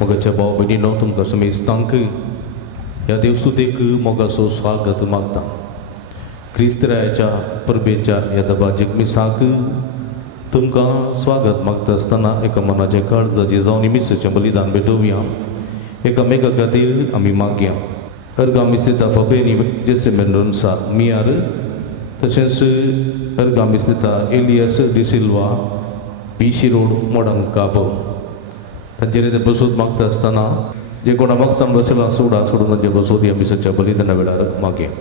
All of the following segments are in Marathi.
Moga coba bini nonton ke semis tangke ya Deus tu dek moga so swagat magta Kristra aja perbeca ya dabajik misake tumka swagat magta stana eka manaja karza jizauni misa balidan bedoviam eka mega gadir ami magya harga misita fabeni jesse menunsa miar tachense harga misita Elias di Silva PC Road modang kapo Tanjiri de bosud magta stana je kona magtam basela suda sudun je bosud ya bisa cabali dan belar mage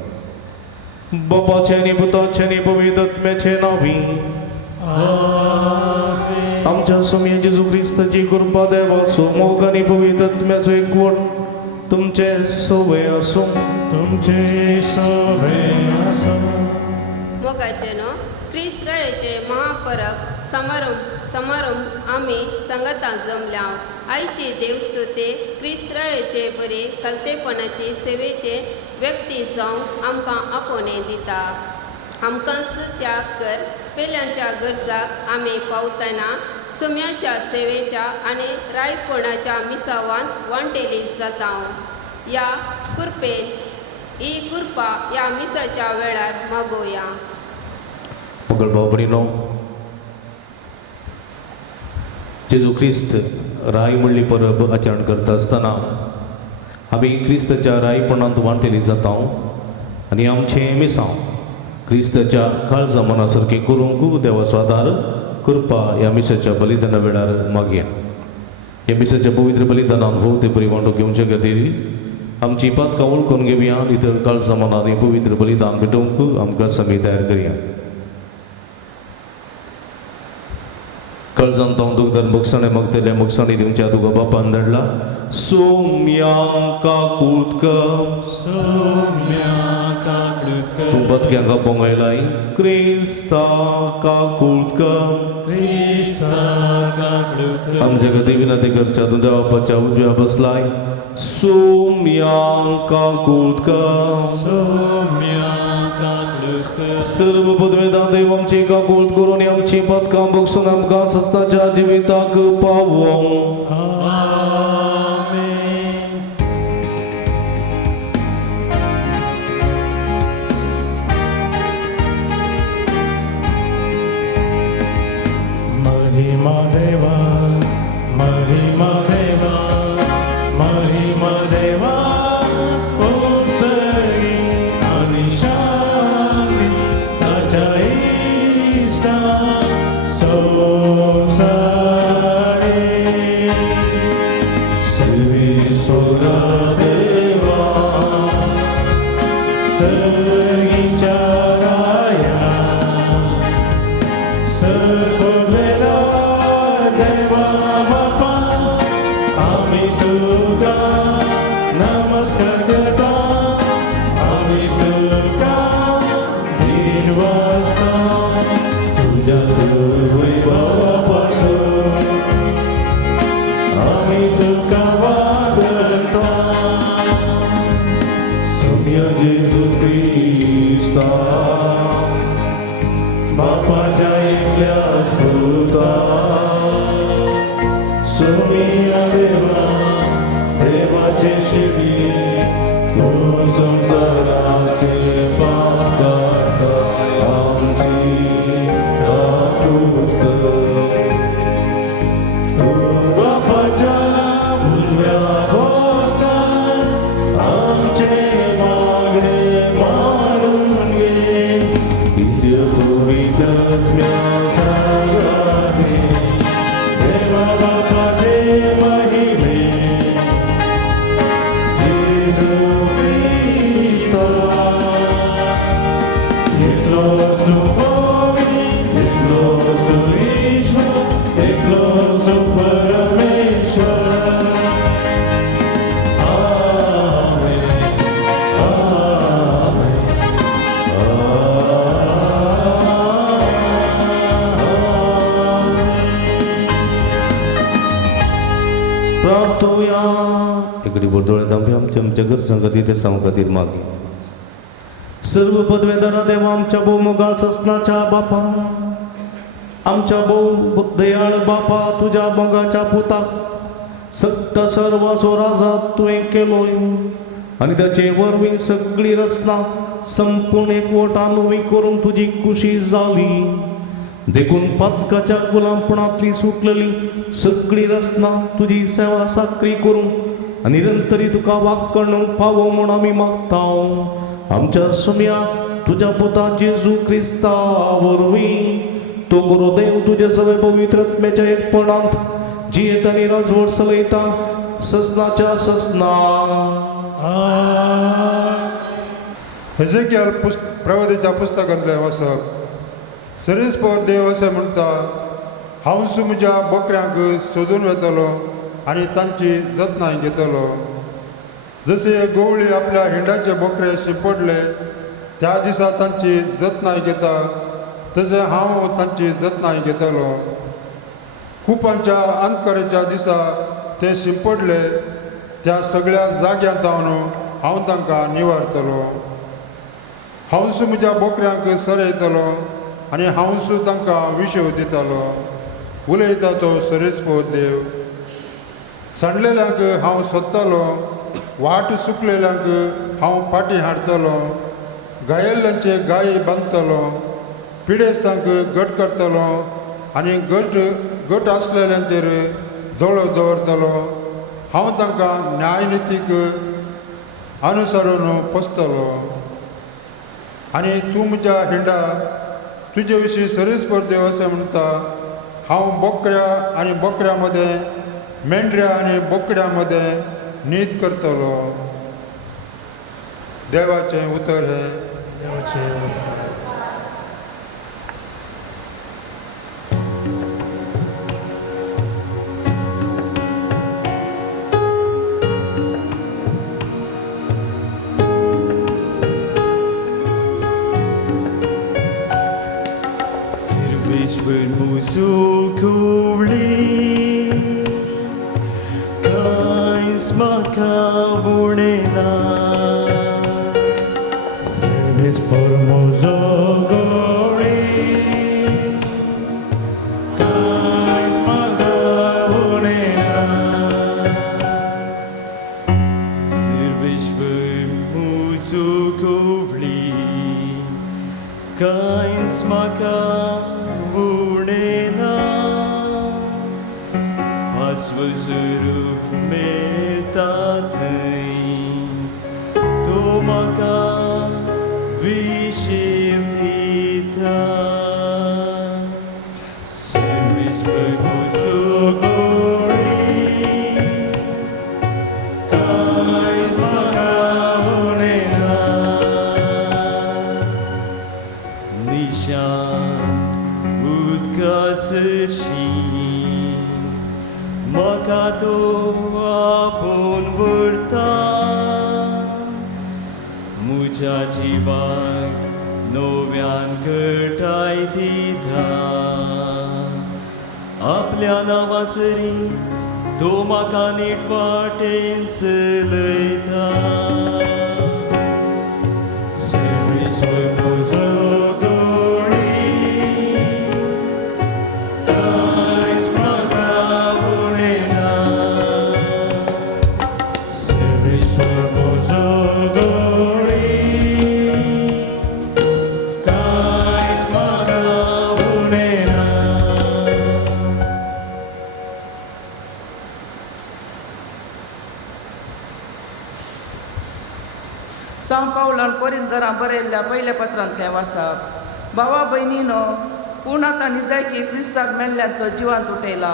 Bapa cheni puta cheni पवित्र में chenavi आमीन आमच्या स्वामी येशू ख्रिस्ताची कृपा देवा सो मोगनी पवित्र में सो एक वोट तुमचे सोवे असो मोगाचे नो ख्रिस्ताचे महापरब समारंभ आम्ही संगता जमल्या आईची देवस्तुते ख्रिस्ताचे बरे कलतेपणाची सेवेचे व्यक्ती जावन आमकां आपोवणे दिता आमकां त्याग कर पेल्यांच्या गरजाक आमी पावतना सुम्याच्या सेवेच्या आनी रायपणाच्या मिसावांत वांटेली जाता या कृपेन ही कृपा या मिसाच्या वेळार मागोया Mogal babarino जेजू ख्रिस्त राय म्हणली परब आचरण करता आसतना आमी क्रिस्ताच्या रायपणांत वांटेली जाता आनी आमचें मिसांव क्रिस्ताच्या काळजा मना सारकें करूंक देवाचो आदार कृपा ह्या मिसाच्या बलिदाना वेळार मागया ह्या मिसाच्या पवित्र बलिदानान भोव ते बरी वांटो घेवचे खातीर आमची पातकां वळखून घेवया आनी तर काळजा मनान पवित्र बलिदान भेटोवंक आमकां समी तयार करया कर्जान तोंदूक दर मुखसाणे मगतले मुखसाणी दिवच्या तुका बापान धाडला सोम्यांका कुळका तूं बदक्यांका बोंगायलाय क्रिस्ताका कुळका आमच्या खातीर विनंती करच्या तुमच्या बापाच्या उजव्या बसलाय सोम्यांका कुळका सर्व पदवेदान देव आमची काकूळट करून आमची पदकां बक्षून आमकां सस्ताच्या जिविताक पावोवंक महिमा देवा महिमा देवा महिमा देवा Amin tu kawan देवा देवाचे शिडी तू संसाराचे पागात आमची दाटूत तू बापाच्या उजव्या हस्तात आमचे मागणे मारून घे नित्य पवित्र सागराते देवा बापाचे महिमे Gesù Cristo niech los duchowi, niech los duliczmy, niech los Parameshwar. Amen, Amen, प्रार्थूया इकडे बोलतोळे आम्ही आमच्या घर संगती ते संगतीत मागे सर्व पदवेदारा देवा आमच्या भाऊ मोगाळ ससनाच्या बापा आमच्या भाऊ दयाळ बापा तुझ्या मोगाच्या पुता सत्त सर्व सोराजा तुवें केलोय आणि त्याचे वरवीं सगळी रचना संपूर्ण एकवटानुवी करून तुझी खुशी जाली देखून पातकाच्या गुलामपणातली सुटलेली सगळी रचना तुझी सेवा साखरी करून आणि निरंतरी तुका वाकणूक पावो म्हणून आम्ही मागताव आमच्या सुम्या तुझ्या पुता जेजू क्रिस्ता वरवीं तो गुरुदेव तुझे सगळे पवित्र आत्म्याच्या एकपणांत जियेत आणि राजवट चलयता ससनाच्या ससना हेजेकियल प्रवादीच्या पुस्तकांतले वाचप सरीसपद देव असे म्हणटा हांव म्हज्या बकऱ्यांक सोदून वेतलो आनी तांची जतनाय घेतलो जसे गवळी आपल्या हिंडाचे बकरे शिंपडले त्या दिसा तांची जतनाय घेता तसे हांव तांची जतनाय घेतलो खुपांच्या अंतकरेच्या दिसा ते शिंपडले त्या सगळ्या जाग्यांत हांव तांकां निवारतलो हांवसू म्हज्या बकऱ्यांक सरयतलो आनी हांवसू तांकां विशव दितलो उलयता तो सरीसपद देव सांडलेल्यांक हांव सोदतलो वाट सुकलेल्यांक हांव फाटीं हाडटलो गायल्ल्यांचे गायी बांदतलो पिडेस्तांक घट करतलो आनी घट आसलेल्यांचेर दोळो दवरतलो हांव तांकां न्यायनितीक अनुसरून पोसतलो आनी तूं म्हज्या हिंडा तुजे विशीं सरीसपद देव अशें म्हणटा हांव बकऱ्या आनी बकऱ्या मदें मेंढऱ्या आनी बोकड्या मदें नीत करतलो देवाचें उतर हें Musukuli Kais makabunena Servis por muzogori Kais makabunena Servis por musukuli Kais makabunena स्वरूप मेळटा थंय तो म्हाका विशेव दिता सर्वेश्वर मुसोगोळी कांयच म्हाका उणेना निशांत उदकासची म्हाका तो आपूण व्हरता म्हज्या जिवाक नव्यान घटाय दिता आपल्या नांवासरी तो म्हाका नीट वाटेन चलयता सर्वेश्वर म्हजो सांव पावलान कोरिंदरां बरयल्ल्या पयल्या पत्रांतलें वाचप. भावा भयणीनो, पूण आतां निजायकी क्रिस्ताक मेल्ल्यांत तो जिवांत उठयला.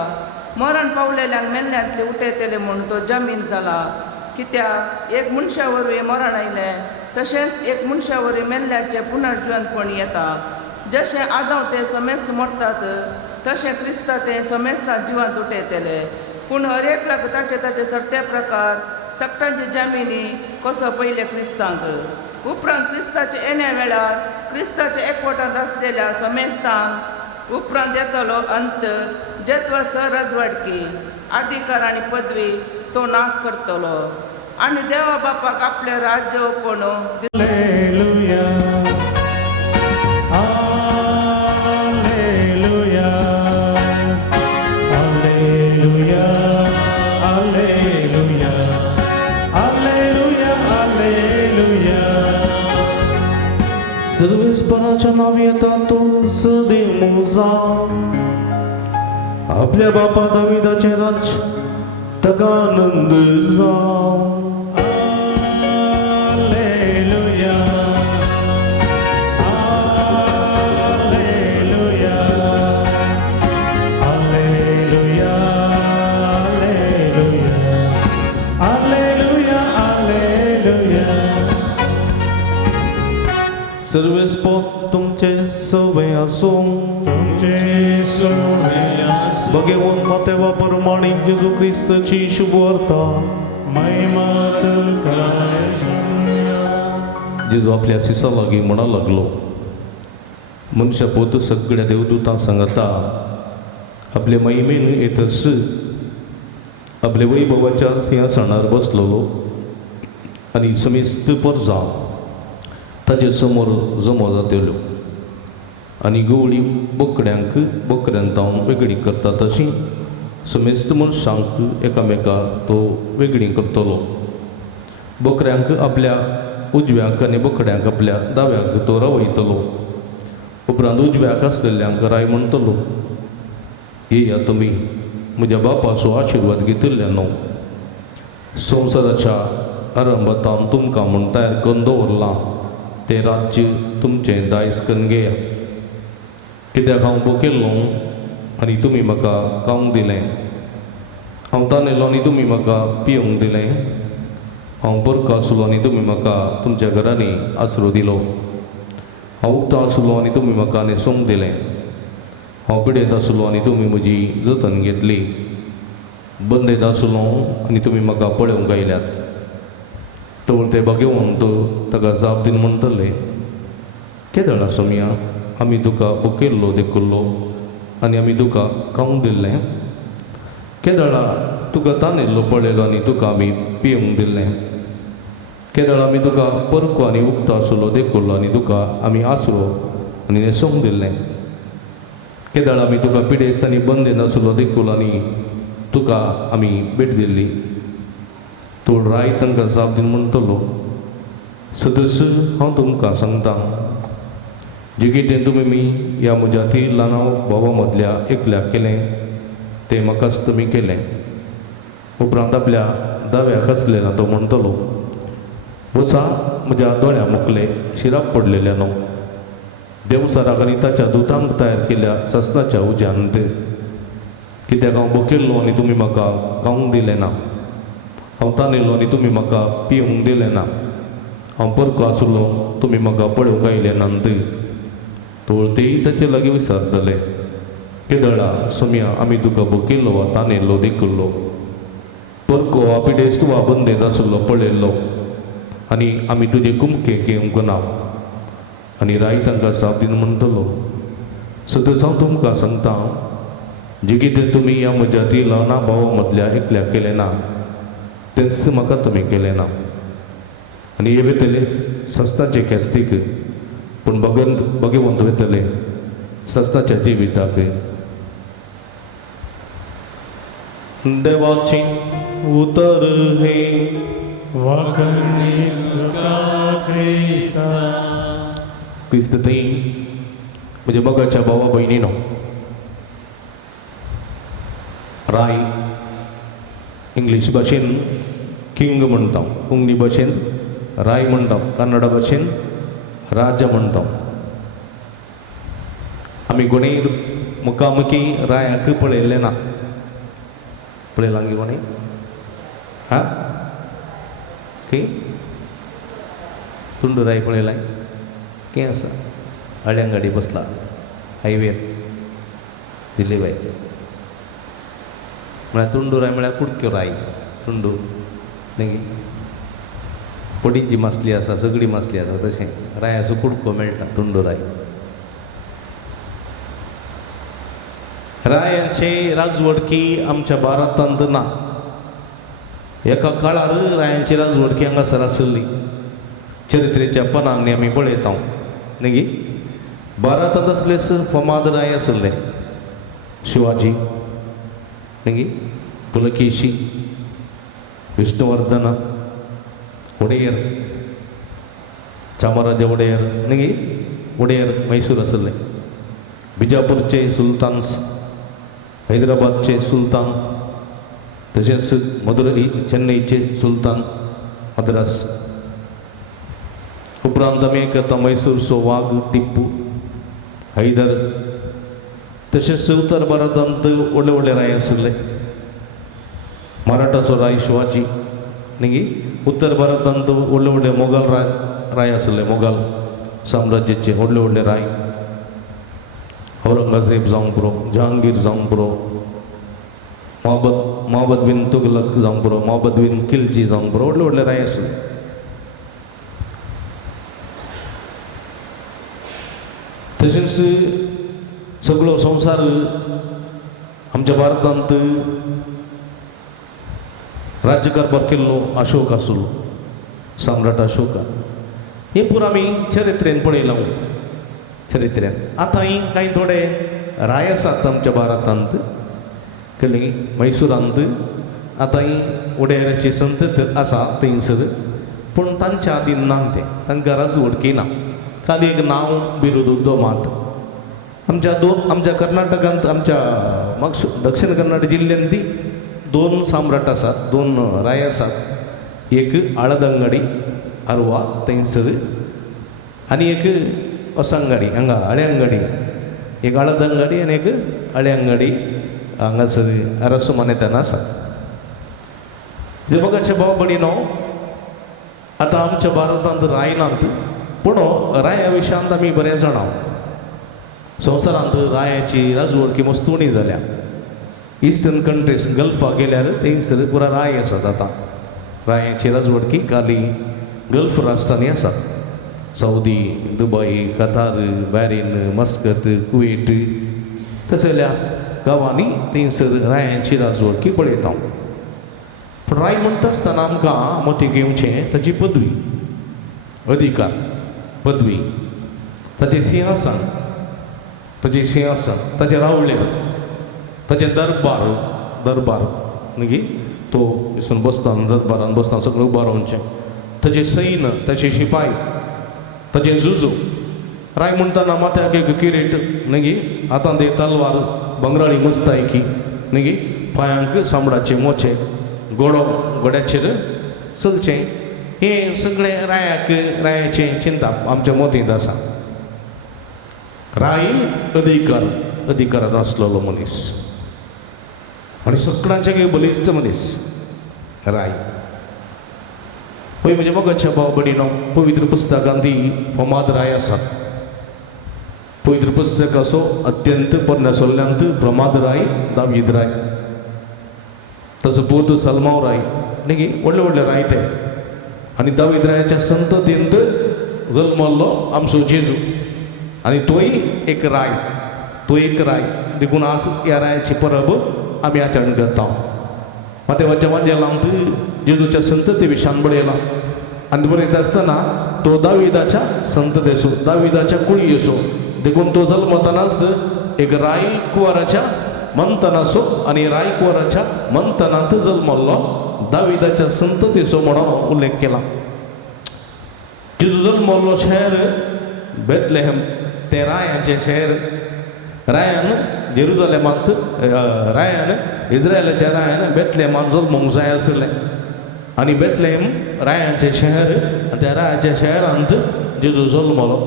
मरण पावलेल्यांक मेल्ल्यांतले उठयतले म्हूण तो जामीन जाला. कित्याक एक मनशा वरवीं मरण आयलें, तशेंच एक मनशा वरवीं मेल्ल्यांचें पुनर्जिवंतपण येता. जशें आदाव ते समेस्त मरतात, तशें क्रिस्ता ते समेस्तांत जिवांत उठयतले. पूण हर एकल्याक ताचे ताचे सर्ते प्रकार सक्तांची जामिनी कसो पयले क्रिस्तांक. उपरांत क्रिस्ताचे येण्या वेळार क्रिस्ताचे एकवटांत आसलेल्या समेस्तांक उपरांत येतलो अंत, जेत्व सरजवाडकी, अधिकार आनी पदवी तो नाश करतलो आनी देवा बापाक आपले राज्य open Alleluia. Alleluia. Alleluia. Alleluia. Alleluia. Alleluia. सर्वेस्पराच्या नावी येता तो सदेमुजा. आपल्या बापा दाविदाचे राज्य ताका आनंद जावं. Alleluia. Alleluia. Alleluia. Alleluia. Alleluia. सर्वेस्पर तुमचे सवय आसूं. तुमचे सोहळे आसूं. भगवान मातेवा प्रमाणे जेजू ख्रिस्ताची शुभ वार्ता. महिमा तुका. जेजू आपल्या सिसा लागीं म्हणा लागलो, मनशा पोत सगळ्या देवदूतां सांगता आपले महिमेन येतस आपले वैभवाच्या सिंहासनार बसलोलो आनी समेस्त परजां ताचे समोर जमो जातल्यो आनी गवळी बोकड्यांतावन वेगळी करता तशी समेस्त मनशांक एकामेका तो वेगळी करतलो. बोकड्यांक आपल्या उजव्याक आनी बोकड्यांक आपल्या दाव्याक तो रावयतलो. उपरांत उजव्याक आसलेल्यांक राय म्हणटलो, येया तुमी म्हज्या बापाचो आशिर्वाद घेतिल्ल्यानो. संवसाराच्या आरंभातान तुमकां म्हूण तयार करून दवरलां तें राज्य तुमचें दायज करून घेया. कित्याक हांव भुकेल्लो आनी तुमी म्हाका खावंक दिलें. हांव तानेलो आनी तुमी म्हाका पिवंक दिलें. हांव परको आसलो आनी तुमी म्हाका तुमच्या घरांनी आसरो दिलो. हांव उक्तो आसलो आनी तुमी म्हाका न्हेसोवंक दिलें. हांव पिडेत आसलो आनी तुमी म्हजी जतन घेतली. बंदेत आसलो आनी तुमी म्हाका पळोवंक आयल्यात. तर ते भगवंत ताका जाप दिवन म्हणटले, केदळा सोमया, आमी तुका भुकेल्लो देखुल्लो आनी आमी तुका खावंक दिल्लें. केदळा तुका तानेल्लो पळयलो आनी तुका आमी पिवंक दिल्लें. केदळा आमी तुका परको आनी उक्तो आसलो देखुल्लो आनी तुका आमी आसरो आनी न्हेसोवंक दिल्लें. केदळा आमी तुका पिडेस्त आनी बंदेत आसलो देखुल्लो आनी तुका आमी भेट दिल्ली. तो राय तांकां जाप दिवन म्हणटलो, सदस हांव तुमकां सांगता, जें कितें तुमी ह्या म्हज्या ती ल्हान भावा मदल्या एकल्याक केलें तें म्हाकाच तुमी केलें. उपरांत आपल्या दाव्याक आसलेला तो म्हणटलो, वचा म्हज्या दोळ्या मुखले शिराक पडलेल्यानो. देवसाराक आनी ताच्या दुतांक तयार केल्ल्या ससनाच्या उज्यांत. कित्याक हांव भुकेल्लो आनी तुमी म्हाका खावंक दिलें ना. हांव तानेल्लो आनी तुमी म्हाका पिवंक दिलें ना. हांव परको आसलो तुमी म्हाका पळोवंक आयले नात. तो तेय ताचे लागीं विचारतले, केदळा सोमया, आमी तुका भुकेल्लो वा तानेल्लो देखुल्लो, परको वा पिडेस्त वा बंदेत आसलो पळयल्लो आनी आमी तुजे कुमकेक येवंक ना. आनी राय तांकां जाप दिवन म्हणटलो, सदस हांव तुमकां सांगता, जें कितें तुमी ह्या म्हज्या ती ल्हाना भावा मदल्या एकल्याक केलें ना तेंच म्हाका तुमी केलें ना. आनी हे वेतले सस्ताचे केस्तीक, पूण भगवंत वेतले सस्ताच्या जिविताक. देवाची उतर हे वाकणी तुका क्रिस्ता. क्रिस्त थंय म्हज्या मोगाच्या भावा भयणीनो, राय इंग्लीश भाशेन किंग म्हणटा, कोंकणी भाशेन राय म्हणटा कन्नड भाशेन राज्य म्हणटा आमी कोणीय मुखामुखी रायाक पळयल्लें ना पळयलां गे कोणी हा की तुंडूराय पळयलां खंय आसा हळ्यां गाडी बसला हायवेर दिल्ली बाय म्हळ्यार तुंडूराय म्हळ्यार कुडक्यो राय तुंडूर न्ही पडीत जी मासली आसा सगळी मासली आसा तशें रायाचो कुडको मेळटा तुंडूराय रायांचे राजवडकी आमच्या भारतांत ना एका काळार रायांची राजवडकी हांगासर आसली चरित्रेच्या पानांनी आमी पळयता न्ही भारतांत असले फामाद राय आसले शिवाजी न्ही पुलकेशी विष्णुवर्धन ಒಡೆಯರ್ चामराज ಒಡೆಯರ್ न्ही ಒಡೆಯರ್ मैसूर आसले बिजापूरचे सुलतान्स हैदराबादचे सुलतान तशेंच मदुरई चेन्नईचे सुलतान मद्रास उपरांत आमी करता मैसूरचो वाघ टिप्पू हैदर तशेंच उत्तर भारतांत व्हडले व्हडले राय आसले मराठाचो राय शिवाजी न्ही उत्तर भारतांत व्हडले व्हडले मोगल राय आसले मोगल साम्राज्याचे व्हडले व्हडले राय औरंगजेब जावं पुरो जहांगीर जावं पुरो मोहम्मद बिन तुगलक जावं पुरो मोहम्मद बिन खिलजी जावं पुरो व्हडले व्हडले राय आसले तशेंच सगळो संवसार आमच्या भारतांत राज्यकारभार केल्लो अशोक आसलो सम्राट अशोका हे पुरो आमी चरित्रेन पळयलां चरित्र्यान आतांय कांय थोडे राय आसात आमच्या भारतांत कळ्ळें मैसूरांत आतांय वडेराची संतत आसा थंयसर पूण तांच्या आदीन ना ते तांकां राजवडकी ना खाली एक नांव बिरुद उदो मात आमच्या कर्नाटकांत आमच्या दक्षिण कन्नड जिल्ह्यांत ती दोन सम्राट आसात दोन राय आसात एक आळदंगडी अरवा थंयसर आनी एक असंगडी हांगा हळ्यांगडी एक आळदंगडी आनी एक हळ्यांगडी हांगासर अरसो मानेतान आसा म्हणजे बघाचे भाव भयणीनो आतां आमच्या भारतांत राय नात पूण राया विशयांत आमी बरें जाणा संवसारांत रायाची राजवडकी मस्त उणी जाल्या ईस्टर्न कंट्रीज गल्फाक गेल्यार थंयसर पुरा राय आसात आतां रायाची राजवडकी खाली गल्फ राष्ट्रांनी आसात Saudi Dubai Qatar Bahrain Muscat Kuwait तसल्या गांवांनी थंयसर रायांची राजवडकी पळयता पूण राय म्हणटा आसतना आमकां मतीक येवचें ताची पदवी अधिकार पदवी ताचें सिंहासन ताचे रावळेर ताचे दरबार न्ही तो हिसून बसतान दरबारान बसतान सगळें उबा रावचें ताचे सैन्य ताचे शिपाई ताचे झुजो राय म्हणटाना माथ्याक एक किरीट न्ही हातांत एक तलवार बंगराळी मस्तायकी न्ही पांयांक सांबडाचे मोचे घोड्याचेर चलचें हें सगळें रायाचें चिंता आमच्या मोतींत आसा राय अधिकारान आसलेलो मनीस आनी सगळ्यांचे बलिश्ट मनीस राय पळय म्हणजे मोगाच्या भाव भयणीनो पवित्र पुस्तकांत ती फामाद राय आसात पवित्र पुस्तक असो अत्यंत पोरण्यासोल्ल्यांत प्रमाद राय दावीद राय ताचो पूत सलमाव राय न्ही व्हडले व्हडले राय ते आनी दावीद रायाच्या संततींत जल्मल्लो आमचो जेजू आनी तोय एक राय देखून आज ह्या रायाची परब आमी आचरण करता मातेवाच्या वांजेलांत जेजूच्या संतती विशयान बरयलां आनी बरयता आसतना तो दाविदाच्या संततेचो दाविदाच्या कुळी असो देखून तो जल्मतानाच एक राय कुंवाराच्या मंथनाचो आनी राय कुंवाराच्या मंथनांत जल्मल्लो दाविदाच्या संततेचो म्हणून उल्लेख केला जेजू जल्मल्लो शहर बेथलेहम ते रायाचें शहर रायान जेरुजालेमांत रायान इस्रायलाच्या रायान बेथलेहमांत जल्मूंक जाय आसलें आणि बेतलेम रायांचे शहर आणि त्या रायाच्या शहरांत जेजू जल्मलो.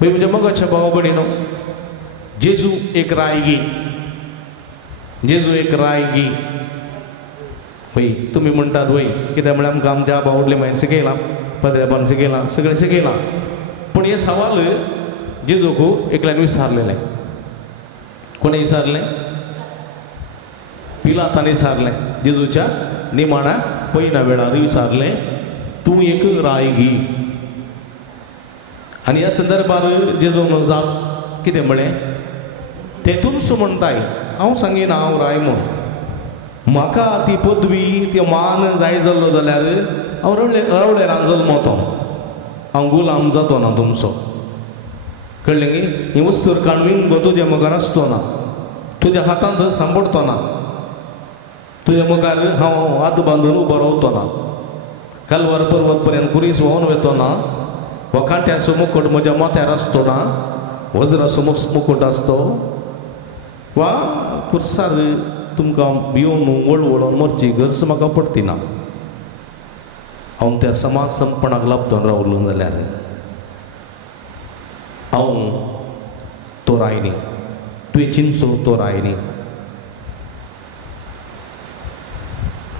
पळय म्हणजे मोगाच्या भावा भयणीनो, जेजू एक रायगी, जेजू एक रायगी. पळय तुमी म्हणटात वय कित्याक म्हळ्यार आमकां आमच्या बावडले मागीर शिकयलां, पदऱ्यापण शिकयलां, सगळें शिकयलां, पूण हे सवाल जेजूक एकल्यान विचारलेलें. कोणें विचारलें? पिलातान विचारलें. जेजूच्या निमाण्या पयल्या वेळार विचारलें, तूं एक रायगी. आनी ह्या संदर्भार जेजून जाप कितें म्हळें? तेतूनच म्हणटाय, हांव सांगिना हांव राय म्हूण. म्हाका ती पदवी ती मान जाय जाल्लो जाल्यार हांव रवळेरान जल्मतो, हांव गुलाम जातो ना तुमचो. कळ्ळें गे? ही वस्तूर काणवीन गो तुज्या मुखार आसचो ना, तुज्या हातांत सांपडतो ना, तुज्या मुखार हांव हात बांदून उबो रावतो ना, कालवार पर्वत पर्यंत कुरीस व्हांवन वेतो ना, वा कांट्याचो मुकुट म्हज्या मोत्यार आसतो ना, वज्राचो मुकुट आसतो, वा कुर्सार तुमकां भिवून वळवळोन मरची गरज म्हाका पडटी ना. हांव त्या समाज संपणाक लाभतोन रावलो जाल्यार हांव तो रायनी, तुवें चिंचो तो रायनी.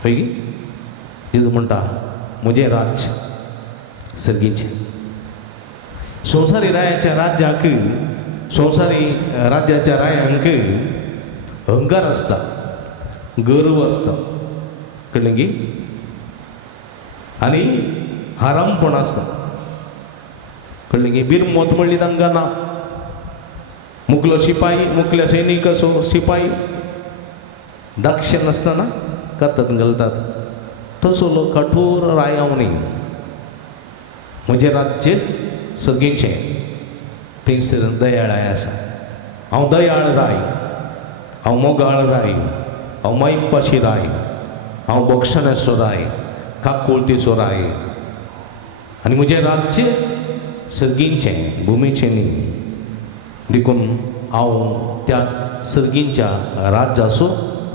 पळय जेजू म्हणटा, म्हजें राज्य सर्गीचें. संवसारी रायाच्या राज्याक, संवसारी राज्याच्या रायांक अहंकार आसता, गर्व आसता. कळ्ळें गी? आनी हारामपण आसता. कळ्ळें गी? बिरमोत म्हणली तांकां ना. मुखलो शिपाई, मुखल्या सैनिकाचो शिपाई दाक्ष नासतना कातत घालतात, तसलो कठोर राय हांव न्ही. म्हजें राज्य सगळींचें. थंयसर दयाळाय आसा. हांव दयाळ राय, हांव मोगाळ राय, हांव मायपाशी राय, हांव बक्षण्याचो राय, काकुळतीचो राय. आनी म्हजें राज्य सर्गींचें, भुमीचें न्ही. देखून हांव त्या सर्गींच्या राज्याचो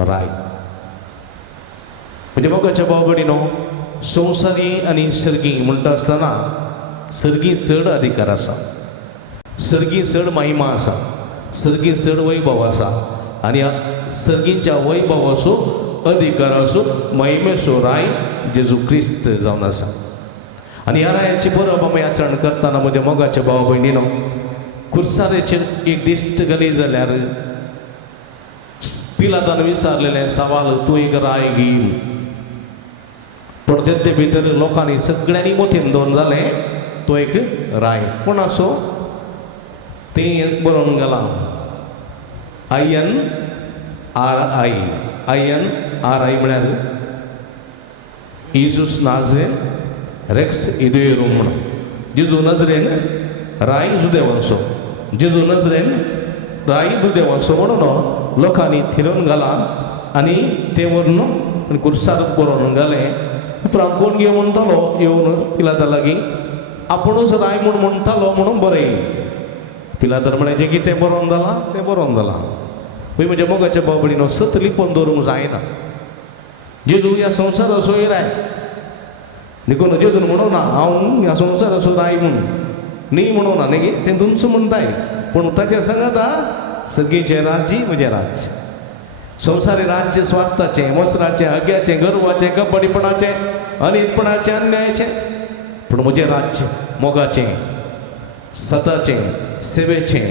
राय. म्हणजे मोगाच्या भाव भयणीनो, संवसारी आनी सर्गी म्हणटा आसतना सर्गी चड अधिकार आसा, सर्गी चड महिमा आसा, सर्गी चड वैभव आसा. आनी ह्या सर्गींच्या वैभवाचो, अधिकाराचो, महिमेचो राय जेजू क्रिस्त जावन आसा. आनी ह्या रायाची परब आमी आचरण करतना म्हज्या मोगाच्या भाव भयणीनो, कुर्सारेचेर एक दिश्ट घाली जाल्यार पिलातान विचारलेलें सवाल, तूं एक रायगी. पण ते भितर लोकांनी सगळ्यांनी मोतीन दवरून जालें, तो एक राय. कोणाचो? तें बरोवन गेलां INRI. INRI म्हळ्यार इजूस नाझरेन रेक्स इदुएरुम म्हणून. जेजू नजरेन राय जुदेवांचो, जेजू नजरेन राय जुदेवांचो म्हणून लोकांनी थिरोवन घाला. आनी ते व्हरून कुर्सार बरोवन घालें. उपरांत कोण घेवन म्हणटालो येवन पिलाता लागीं, आपुणूच राय म्हूण म्हणटालो म्हणून बरें. पिलातान म्हळें जें कितें बरोवन जालां तें बरोवन जालां. पळय म्हज्या मोगाच्या भाव भयणीनो, सत लिपोवन दवरूंक जायना. जेजू ह्या संवसाराचोय राय. देखून जेजून म्हणूं ना हांव ह्या संवसाराचो राय म्हूण, न्ही म्हणूं ना न्ही, तें तुमचो म्हणटाय. पूण ताच्या सांगाता सगळींचें राज्य म्हजें राज्य. संवसारी राज्य स्वार्थाचें, मसराचें, हग्याचें, गर्वाचें, कपटीपणाचें, अनितपणाचें, अन्यायाचें. पूण म्हजें राज्य मोगाचें, सताचें, सेवेचें,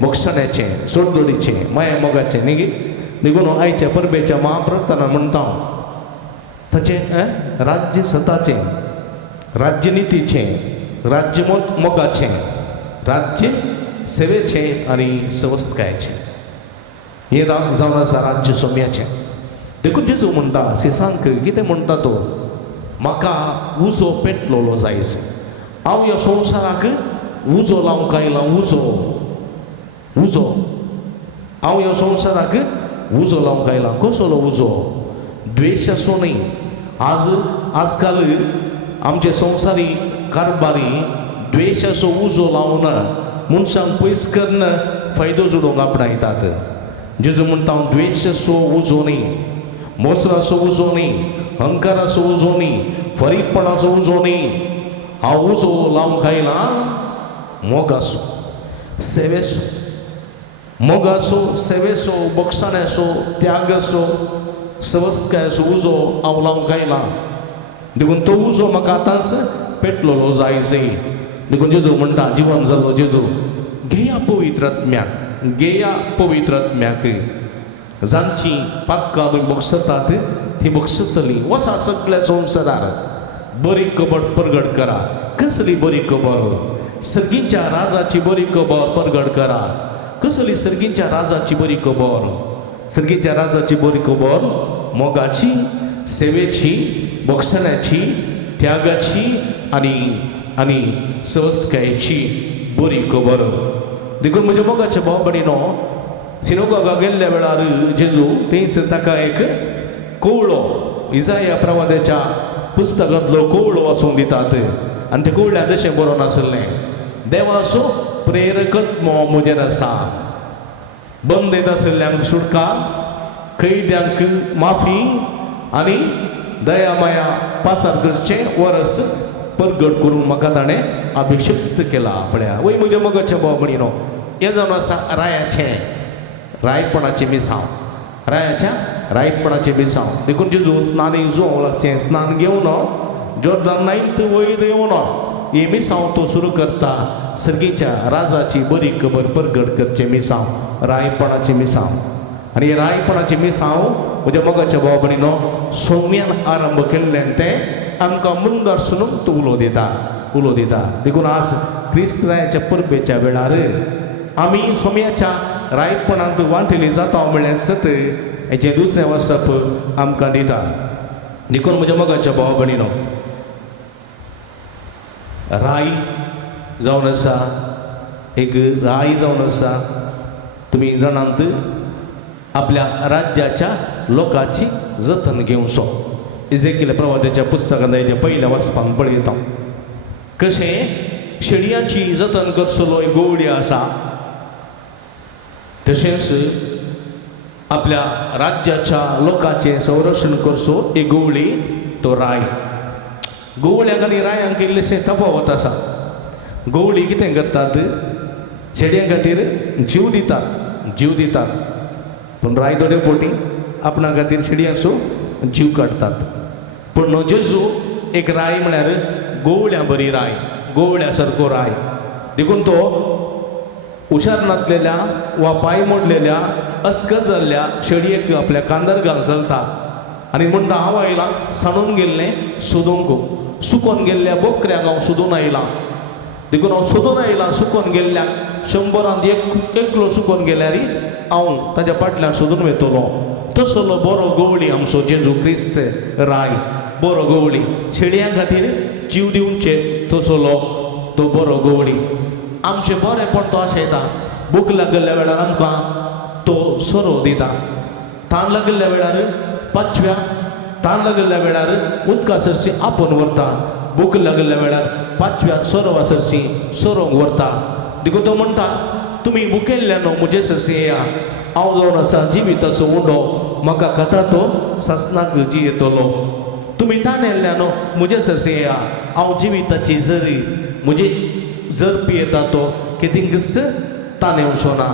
मोक्षण्याचें, सोडदोडीचें, माया मोगाचें न्ही. देखून आयच्या परबेच्या महाप्रार्थना म्हणटा हांव ताचें राज्य सताचें, राज्य नितीचें, राज्य मोगाचें, राज्य सेवेचें आनी सवस्तकायेचें. हें जावन आसा राज्य सोम्याचें. देखून जेजू म्हणटा सिसांक कितें म्हणटा तो, म्हाका उजो पेटलोलो जायस. हांव ह्या संवसाराक उजो लावंक आयलां. उजो हांव ह्या संवसाराक उजो लावंक आयलां. कसलो उजो? द्वेशाचो न्ही. आजकाल आमचे संवसारी कारबारी द्वेशाचो उजो लावन मनशांक पयस करून फायदो जोडूंक आपणायतात. जेजू म्हणटा हांव द्वेशाचो उजो न्ही, मोसराचो उजो न्ही, अहंकाराचो उजो न्ही फरीकपणाचो उजो न्ही हांव उजो लावंक खायला मोगाचो सेवेचो मोगाचो सेवेचो बक्षाण्याचो त्यागाचो सवस्कायाचो उजो हांव लावंक खायला देखून तो उजो म्हाका आतांच पेटलोलो जायचंय देखून जेजू म्हणटा जिवन जाल्लो जेजू घेया पवित्र आत्म्याक घेया पवित्र आत्म्याक जांची पातकां तुमी बक्षतात ती बक्षतली वसा सगळ्या संवसारार बरी खबर प्रगट करा कसली बरी खबर सर्गीच्या राजाची बरी खबर प्रगट करा कसली सर्गीच्या राजाची बरी खबर सर्गीच्या राजाची बरी खबर मोगाची सेवेची बक्षण्याची त्यागाची आणि सवस्कायेची बरी खबर देखून म्हज्या मोगाच्या भाव भयणीनो सिनोगागा गेल्ल्या वेळार जेजू थंयच ताका एक कोवळो इसाया प्रवाद्याच्या पुस्तकांतलो कोवळो वाचूंक दितात आनी त्या कोवळ्यान तशें बरोवन आसलें देवाचो प्रेरकत्व म्हजेर आसा बंदीत आसलेल्यांक सुटका कैद्यांक माफी आनी दया माया पासार करचें वरस प्रगट करून म्हाका ताणें अभिषिक्त केला पळया वय म्हज्या मोगाच्या भाव भयणीनो हें जावन आसा रायाचें रायपणाचें मिसांव रायाच्या रायपणाचें मिसांव देखून जेजू स्नान इजोवंक लागचें स्नान घेवन जोर्दान न्हंयत वयर येवन ही मिसांव तो सुरू करता सर्गीच्या राजाची बरी खबर प्रगट करचें मिसांव रायपणाचें मिसांव आनी हे रायपणाचें मिसांव म्हज्या मोगाच्या भाव भयणीनो सौम्यान आरंभ केल्लें तें आमकां मुंगार सुनून तो उलो दिता देखून आज क्रिस्ताच्या परबेच्या वेळार आमी सोम्याच्या रायपणांत वांटेली जाता म्हणलें सत हेजें दुसरें वसप आमकां दिता देखून म्हज्या मोगाच्या भाव भयणीनो राय जावन आसा एक राय जावन आसा तुमी जाणांत आपल्या राज्याच्या लोकांची जतन घेवचो इजेकियेल प्रवाद्याच्या पुस्तकांत हेजे पयल्या वाचपाक पळयता कशें शेळयांची जतन करतलो एक गोवडी आसा तशेंच आपल्या राज्याच्या लोकांचें संरक्षण करचो एक गोवळी तो राय गोवळ्यांक आनी रायांक इल्लेशें तफावत आसा गोवळी कितें करतात शेळयां खातीर जीव दितात पूण राय दोळे पोटी आपणा खातीर शेळयांचो जीव काडटात पूण जेजू एक राय म्हळ्यार गोवळ्या बरी राय गोवळ्या सारको राय देखून तो हुशार नासलेल्या वा पांय मोडलेल्या अस्कज जाल्ल्या शेळयेक आपल्या कांदर घाल चलता आनी म्हणटा हांव आयलां सांडून गेल्लें सोदूंक सुकोन गेल्ल्या बोकऱ्याक हांव सोदून आयलां देखून हांव सोदून आयलां सुकोन गेल्ल्याक 100 एकलो सुकोन गेल्यार हांव ताच्या फाटल्यान सोदून वेतलो तसलो बरो गोवळी आमचो जेजू क्रिस्त राय बरो गोवळी शेळयां खातीर जीव दिवचे तसलो तो बरो गोवळी आमचें बरेंपण तो आशयता भूक लागल्या वेळार आमकां तो सोरो दिता तान लागल्या वेळार पाचव्या तान लागल्या वेळार उदका सरशी आपोवन व्हरता भूक लागल्या वेळार पाचव्या सोरवा सरशी सोरोंक व्हरता देखून तो म्हणटा तुमी भुकेल्ल्यानो म्हजे सरशी येया हांव जावन आसा जिविताचो उंडो म्हाका खाता तो सासनाक जियेतलो तुमी ताणेल्ल्यानो म्हजे सरशी येया हांव जिविताची झरी म्हजी जर पियेता तो केदिंगस ताणेवचो ना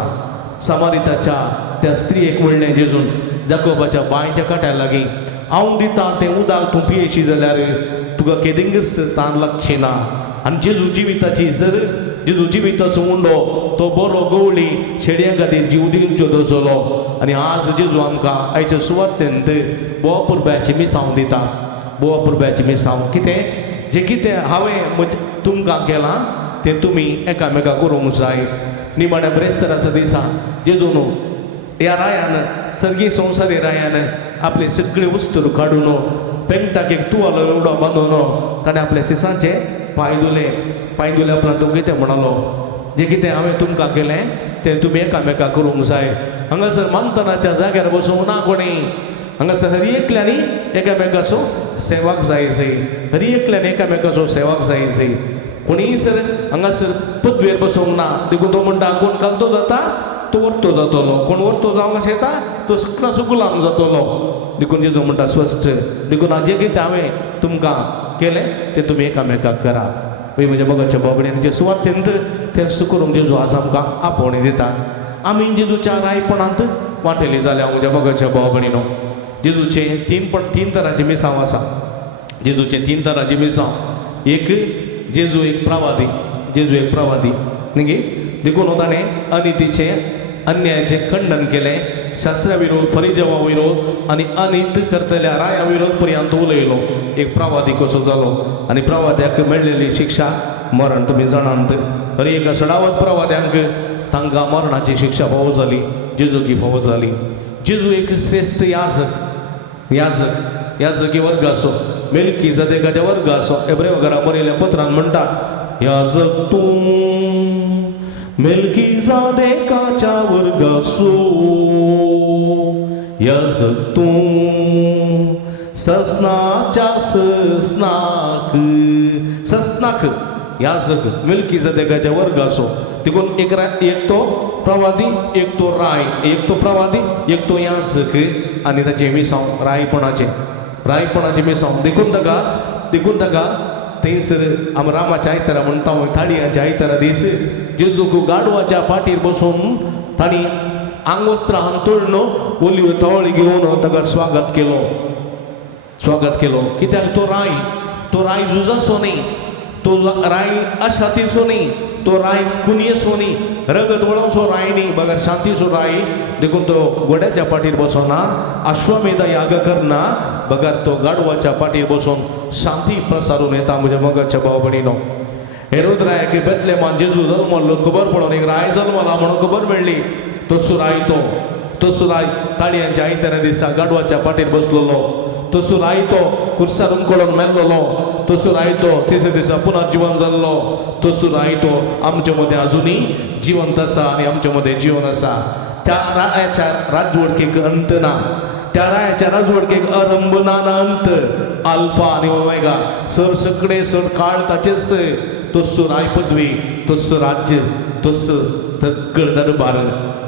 सामारिताच्या त्या स्त्रियेक म्हणलें जेजून जाकोबाच्या बांयच्या काट्या लागीं हांव दिता तें उदक तूं पियेशी जाल्यार तुका केदिंगस ताण लागची ना आनी जेजू जिविताची जर जेजू जिविताचो उंडो तो बरो गोवळी शेळयां खातीर जीव दिवचो दसलो आनी आज जेजू आमकां आयच्या सुवातेंत बोवा पुरब्याची मिसांव दिता बोवा पुरब्याची मिसांव कितें जें कितें हांवें तुमकां केलां तें तुमी एकामेकाक करूंक जाय निमाण्या ब्रेस्ताराच्या दिसा जेजून ह्या रायान सर्गी संवसारी रायान आपले सगळे वस्तू काडून पेंगटाक एक तुवालो एवढो बांदून ताणें आपल्या सिसांचे पांय धुले उपरांत तो कितें म्हणलो जें कितें हांवें तुमकां केलें तें तुमी एकामेकाक करूंक जाय हांगासर मानतनाच्या जाग्यार बसूंक ना कोणी हांगासर हरी एकल्यांनी एकामेकाचो सेवाक जायचें हरी एकल्यान एकामेकाचो सेवाक जायचें कोणीय सर हांगासर पदवेर बसूंक ना देखून तो म्हणटा कोण कालतो जाता तो वरतो जातलो कोण वरतो जावंक शेता तो सगळा सुगुलाम जातलो देखून जेजू म्हणटा स्वस्थ देखून जे कितें हांवें तुमकां केलें तें तुमी एकामेकाक करा पळय म्हज्या मोगाच्या बाबड्यांचे सुवातेंत तें सुकरूंक जेजू आज आमकां आपोवणी दिता आमी जेजूच्या रायपणांत वांटेली जाल्या म्हज्या मोगाच्या बाबडीनो जेजूचे तीन तरांचे मिसांव आसा जेजूचे 3 तरांचे मिसांव एक जेजू एक प्रवादी न्ही देखून ताणें अनितीचे अन्यायाचे खंडन केलें शास्त्रा विरोध फरिजवा विरोध आनी अनित करतल्या राया विरोध पर्यंत उलयलो एक प्रवादी कसो जालो आनी प्रवाद्याक मेळिल्ली शिक्षा मरण तुमी जाणात हर एका सडावत प्रवाद्यांक तांकां मरणाची शिक्षा फावो जाली जेजूकी फावो जाली जेजू एक श्रेष्ठ याजकी वर्ग असो मेलकी जदेकाच्या वर्ग असो एब्रेवकारा बरयल्या पत्रांत म्हणटा याजक तूं मेलकी जदेकाच्या वर्ग असो याजक तूं ससनाच्या ससनाक याजक मेलकी जदेकाच्या वर्ग असो देखून एक तो प्रवादी एक तो राय एक तो प्रवादी एक तो याजक आनी ताचे मिसांव रायपणाचे मिसांव देखून ताका थंयसर आमी रामाच्या आयतारा म्हणटा थाळयांच्या आयतारा दीस जेजूक गाडवाच्या पाठीर बसून तांणी आंगवस्त्रां हांतोळ्ळो ओलिव्ह तवळी घेवन ताका स्वागत केलो कित्याक तो राय जुजासो न्ही तो राय अशांतीचो न्ही तो राय कुनियेचो न्ही रगत वळोवचो राय न्ही बगर शांतीचो राय देखून तो घोड्याच्या पाठीर बसना अश्वमेध याग करना बगर तो गाडवाच्या पाठीर बसून शांती प्रसारून येता म्हज्या मोगाच्या भाव भयणीनो हेरोद रायाक बेतलेमान जेजू जल्मलो खबर पडून एक राय जल्मला म्हणून खबर मेळ्ळी तसो राय ताळयांच्या आयतारा दिसा गाडवाच्या पाठीर बसलेलो तसो राय तो कुर्सार उमकडून मेल्लो तसो राय तो तिसऱ्या दिसा पुनर्जीवन जाल्लो तसो राय तो आमचे मदें अजुनूय जिवंत आसा आनी आमचे मदें जीवन आसा त्या रायाच्या राजवडकेक अंत ना त्या रायाच्या राजवडकेक आरंभ ना अंत अल्फा आनी ओमेगा सकळे सर काळ ताचेच तसो राय पदवी तसो राज्य तसो सगळं दरबार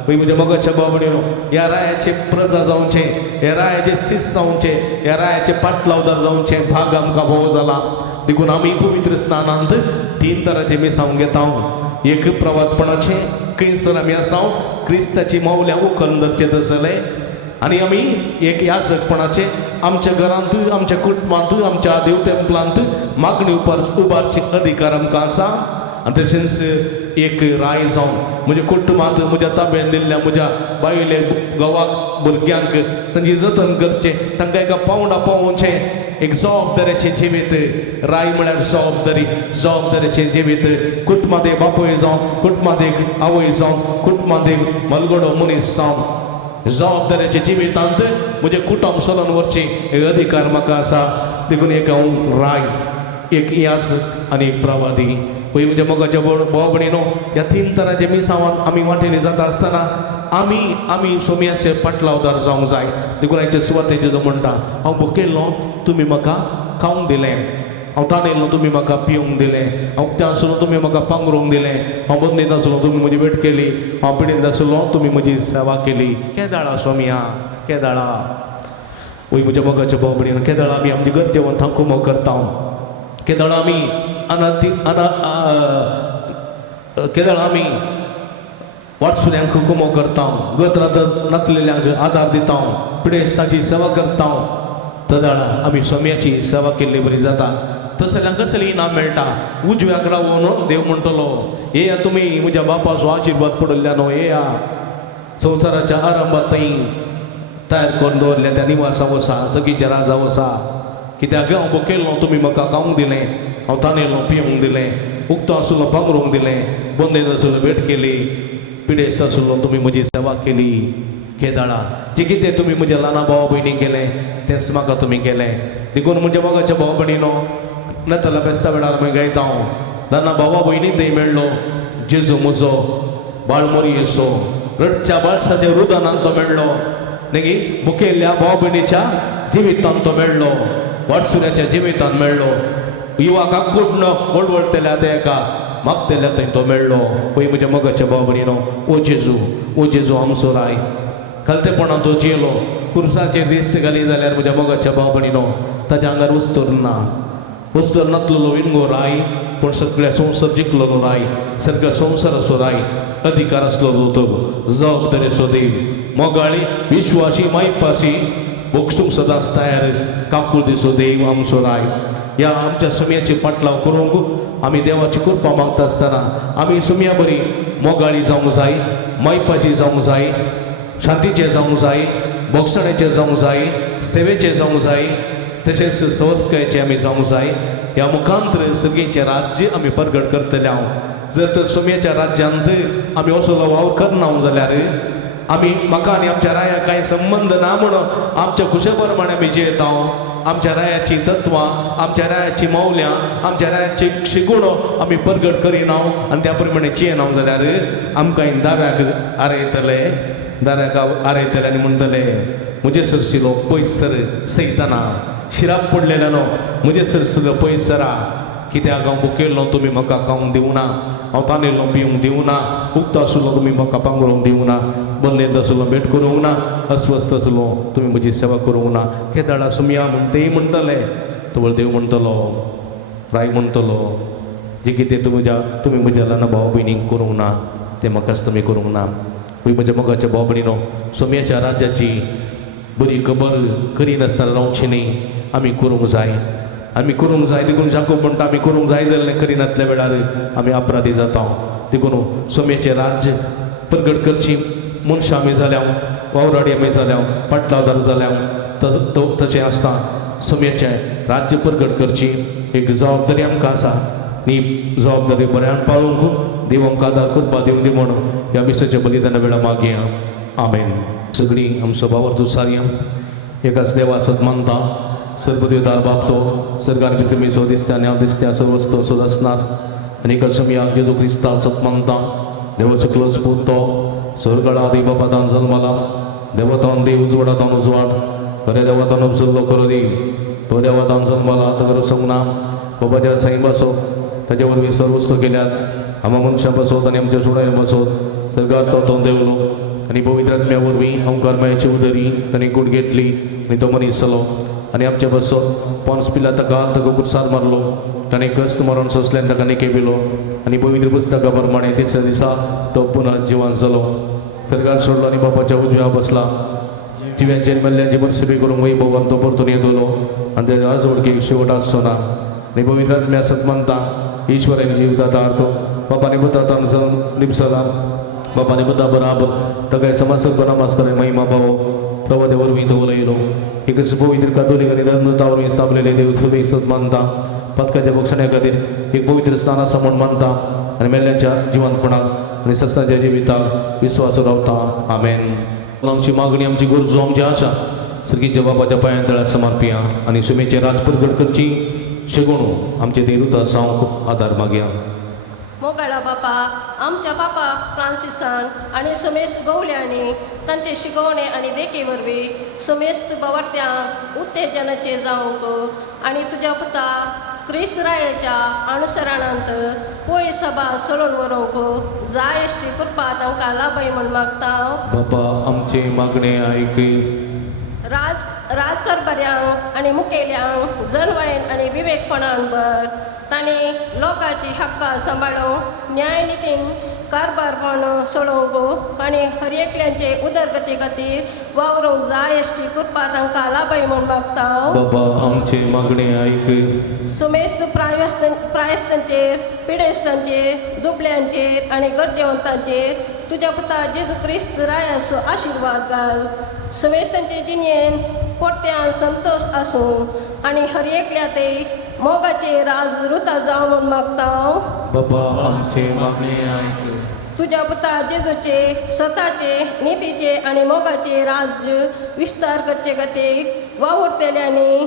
म्हज्या मोगाच्या बाबड्यो ह्या रायाचे प्रजा जावचे ह्या रायाचे शिस जावचे ह्या रायाचे पाटलावदार जावचे भाग आमकां भोव जाला देखून आमी पवित्र स्नानांत 3 तरांचे मिसांव घेता एक प्रवादपणाचे खंयसर आमी आसा क्रिस्ताची मावल्या उखलंदरचे दसले आनी आमी एक याजकपणाचे आमच्या घरांत आमच्या कुटुंबांत आमच्या देव तेंपलांत मागणी उबारची अधिकार आमकां आसा आनी तशेंच एक राय जावन म्हज्या कुटुंबांत म्हज्या ताब्यांत दिल्ल्या म्हज्या बायले घोवाक भुरग्यांक तांची जतन करचें तांकां एका पावंडा पावोवचें एक जबाबदाऱ्याचें जिवीत राय म्हळ्यार जबाबदाऱ्याचें जिवीत कुटुंबांत एक बापूय जावन कुटुंबांत एक आवय जावन कुटुंबांत एक मलगडो मनीस जावन जबाबदाऱ्याच्या जिवितांत म्हजें कुटुंब चलोवन वरचें एक अधिकार म्हाका आसा देखून एक हांव राय एक यास आनी एक प्रवादी पळय म्हज्या मोगाच्या भाव भयणीनो ह्या 3 तरांचे मिसांवान आमी वांटेली जाता आसतना आमी सोम्याचे पाटलावदार जावंक जाय देखून हांचे सुवातेचे जो म्हणटा हांव भुकेल्लो तुमी म्हाका खावंक दिलें हांव ताणयल्लो तुमी म्हाका पिवंक दिलें हांव उक्तें आसलो तुमी म्हाका पांगरूंक दिलें हांव बंदीत आसलो तुमी म्हजी भेट केली हांव पिडीत आसलो तुमी म्हजी सेवा केली केदाळा सोम्या केदाळा वय म्हज्या मोगाच्या भाव भयणीनो केदाळा आमी आमची गरजेवन थांकुमो करता केदाळा आमी केदाळा आमी वाटसुऱ्यांक कुमो करता गत नातलेल्यांक आदार दिता पिडेस्ताची सेवा करता तदाळा आमी सोम्याची सेवा केल्ली बरी जाता तसल्यांक कसलें इनाम मेळटा उजव्याक रावून देव म्हणटलो येया तुमी म्हज्या बापाचो आशिर्वाद पडल्या न्हू येया संवसाराच्या आरंभात थंय तयार करून दवरल्या त्या निवासा वसा सगळीच्या राजा वसा कित्याक हांव भुकेल्लो तुमी म्हाका खावंक दिलें हांव ताणयलो पिवंक दिलें उक्तो आसलो पांगरूंक दिलें बंदीत आसलो भेट केली पिडेस्त आसलो तुमी म्हजी सेवा केली केदाळा जें कितें तुमी म्हज्या ल्हान भावा भयणी केलें तेंच म्हाका तुमी केलें देखून म्हज्या मोगाच्या भावा भयणीनो नाताला बेस्ता वेळार आमी गायता ल्हान भावा भयणी थंय मेळ्ळो जेजू म्हजो बाळमोरी येसो रडच्या बाळसाच्या रुदनांत तो मेळ्ळो न्ही मुखेल्ल्या भाव भयणीच्या जिवितांत तो मेळ्ळो वाटसुऱ्याच्या जिवितांत मेळ्ळो युवकाक कुडणो वळवळतल्या ते एका मागतेल्या थंय तो मेळ्ळो पळय म्हज्या मोगाच्या बाबडीनो ओ जेजू आमचो राय कलतेपणान तो जियेलो कुर्साचेर दिश्ट घाली जाल्यार म्हज्या मोगाच्या बाबडीनो ताच्या आंगार उस्तर नासलेलो विणगो राय पूण सगळ्या संवसार जिखलेलो राय सगळ्या संवसाराचो राय अधिकार आसलेलो तो जबाबदारेचो देव मोगाळी विश्वासी मायपासी बोगसूंक सदांच तयार काकुळदेचो देव आमचो राय ह्या आमच्या सुमयाची पाटलाव करूंक आमी देवाची कृपा मागता आसतना आमी सुमया बरी मोगाळी जावंक जाय मायपाची जावंक जाय शांतीचे जावंक जाय बोगसणेचे जावंक जाय सेवेचे जावंक जाय तशेंच संवस्थकायेचे आमी जावंक जाय ह्या मुखांतर सगळींचे राज्य आमी परगट करतले हांव जर तर सुमयाच्या राज्यांत आमी असो वावर करना जाल्यार आमी म्हाका आनी आमच्या राया कांय संबंध ना म्हणून आमच्या खुशे प्रमाणे आमी जियेता आमच्या रायाची तत्वां आमच्या रायाची मौल्यां आमच्या रायाची शिगुणो आमी परगट करिना आनी त्या प्रमाणे जियेना जाल्यार आमकां दाव्याक आरयतले आनी म्हणटले म्हजे सर शिलो पयस सर सैताना शिराक पडलेलो न्हू म्हजे सर सगळं पयस सरा कित्याक हांव मुखेल्लो तुमी म्हाका खावंक दिवना हांव तांदिल्लो पिवंक दिवना उक्तो आशिल्लो तुमी म्हाका पांगरोवंक दिवना बल्लेंत आशिल्लो भेट करूंक ना अस्वस्थ आशिल्लो तुमी म्हजी सेवा करूंक ना केदाळा सुमया म्हण तेय म्हणटले तो देव म्हणटलो राय म्हणटलो जे कितें तुमी म्हज्या ल्हान भाव भयणीक करूंक ना तें म्हाकाच तुमी करूंक ना म्हज्या मोगाच्या भाव भयणीनो सुमयाच्या राज्याची बरी खबर करिनासतना रावची न्ही आमी करूंक जाय देखून जाकोब म्हणटा आमी करूंक जाय जाल्यार करिनातल्या वेळार आमी अपराधी जाता देखून सुमयाचें राज्य प्रगट करची मनशां आमी जाल्या वावराडी आमी जाल्या पाटलावदार जाल्या तशें आसता सुमयाचें राज्य प्रगट करची एक जबाबदारी आमकां आसा नी जबाबदारी बऱ्यान पाळूंक देव आमकां आदार करपा दिवं दी म्हणून ह्या मिसाच्या बलिदाना वेळा मागया आमेन सगळीं आमचो वावर दुसारया एकाच देवा सत मानता सर्वदेवदार बाप तो सर्गार भितर तुमी सो दिसता आनी हांव दिसता सर्व वस्तू सो आसनार आनी एका समयाक जेजू क्रिस्तांव सत मानता देव सकलो स्पूत तो स्वर्गाळा आदी बापातान जल्माला देवतान देव उजवाडातान उजवाड खऱ्या देवतान उपसरलो खरो देव तो देवतान जल्माला तर सांगना बाबाच्या साई बसो ताचे वरवीं सर्व वस्तू केल्यात आम्हा मनशां बसोत आनी आमच्या सोडायन बसोत सर्गार तो देवलो आनी पवित्र आत्म्या वरवीं ओंकारमयाची उदरी ताणें कूड घेतली आनी तो मनीस जालो आनी आमच्या बसोत पोन्स पिलाता काल ताका कुर्सार मारलो ताणें कश्ट मरण सोंसल्यान ताका निकेबिलो आनी पवित्र पुस्तका प्रमाणे तिसऱ्या दिसा तो पुनः जिवंत जालो सर्गार सोडलो आनी बापाच्या उजव्या बसला जिव्यांचेर मेल्ल्यांची बरसेबी करूंक वैभवान तो परतून येतलो आनी तेज्या जोडकेक शेवट आसचो ना आनी पवित्र आत्म्या सत मानता ईश्वरान जीव दाता अर्थ बापानी बुद्धातान जावन निपसला बापानी बुद्धा बराबर ताका समासक नमस्कार महिमा पावो प्रभा वरवीं तो उलयलो एक पवित्र कातोलीक आनी धर्मता वरवीं स्थापलेले देव तुमी सत मानता पदकाच्या बक्षण्या खातीर एक पवित्र स्थान आसा म्हूण मानता आनी मेल्ल्यांच्या जिवंतपणाक आनी सस्ताच्या जिविताक विश्वास रावता आमेन आमची मागणी आमची गरजो आमची आशा सर्गीच्या बापाच्या पांयां तळ्यार समर्पिया आनी सुमेचे राज प्रगट करची शेगोणू आमचे देरुता जावंक आदार मागया मोगाळा बापा आमच्या बापा फ्रांसिसान आणि सुमेश गवल्यांनी तांचे शिकवणे आणि देखे वरवीं सुमेस्त बवर्त्यांक उत्तेजनाचे जावंक आणि तुझ्या पुता क्रिस्तरायाच्या अनुसरणांत पोय सभा सोडून व्हरूंक जाय अशी कृपा तांकां लाभय म्हूण मागता बापा आमचे मागणे आयक राजकारभाऱ्यांक आनी मुखेल्यांक जनवायेन आनी विवेकपणान भर तांणी लोकांची हक्कां सांबाळूंक न्यायनितीन कारभारपण सोडोवंक आनी हर एकल्यांचे उदरगती खातीर वावरूंक जाय अशी कृपा तांकां लाभय म्हूण मागता बाबा आमचे मागणे आयक सुमेस्त प्रायस्तांचेर पिडेस्तांचेर दुबळ्यांचेर आनी गरजेवंतांचेर तुज्या पुता जेजू क्रिस्त रायाचो आशिर्वाद घाल सुमेस्तांचे जिणेन परत्यान संतोष आसूं आनी हर एकल्या ते मोगाचे राज रुता जावं म्हूण मागता बाबा आमचे मागणे आयक तुज्या पुता जेजूचे स्वताचे नितीचे आनी मोगाचे राज्य विस्तार करचे खातीर वावुरतेल्यांनी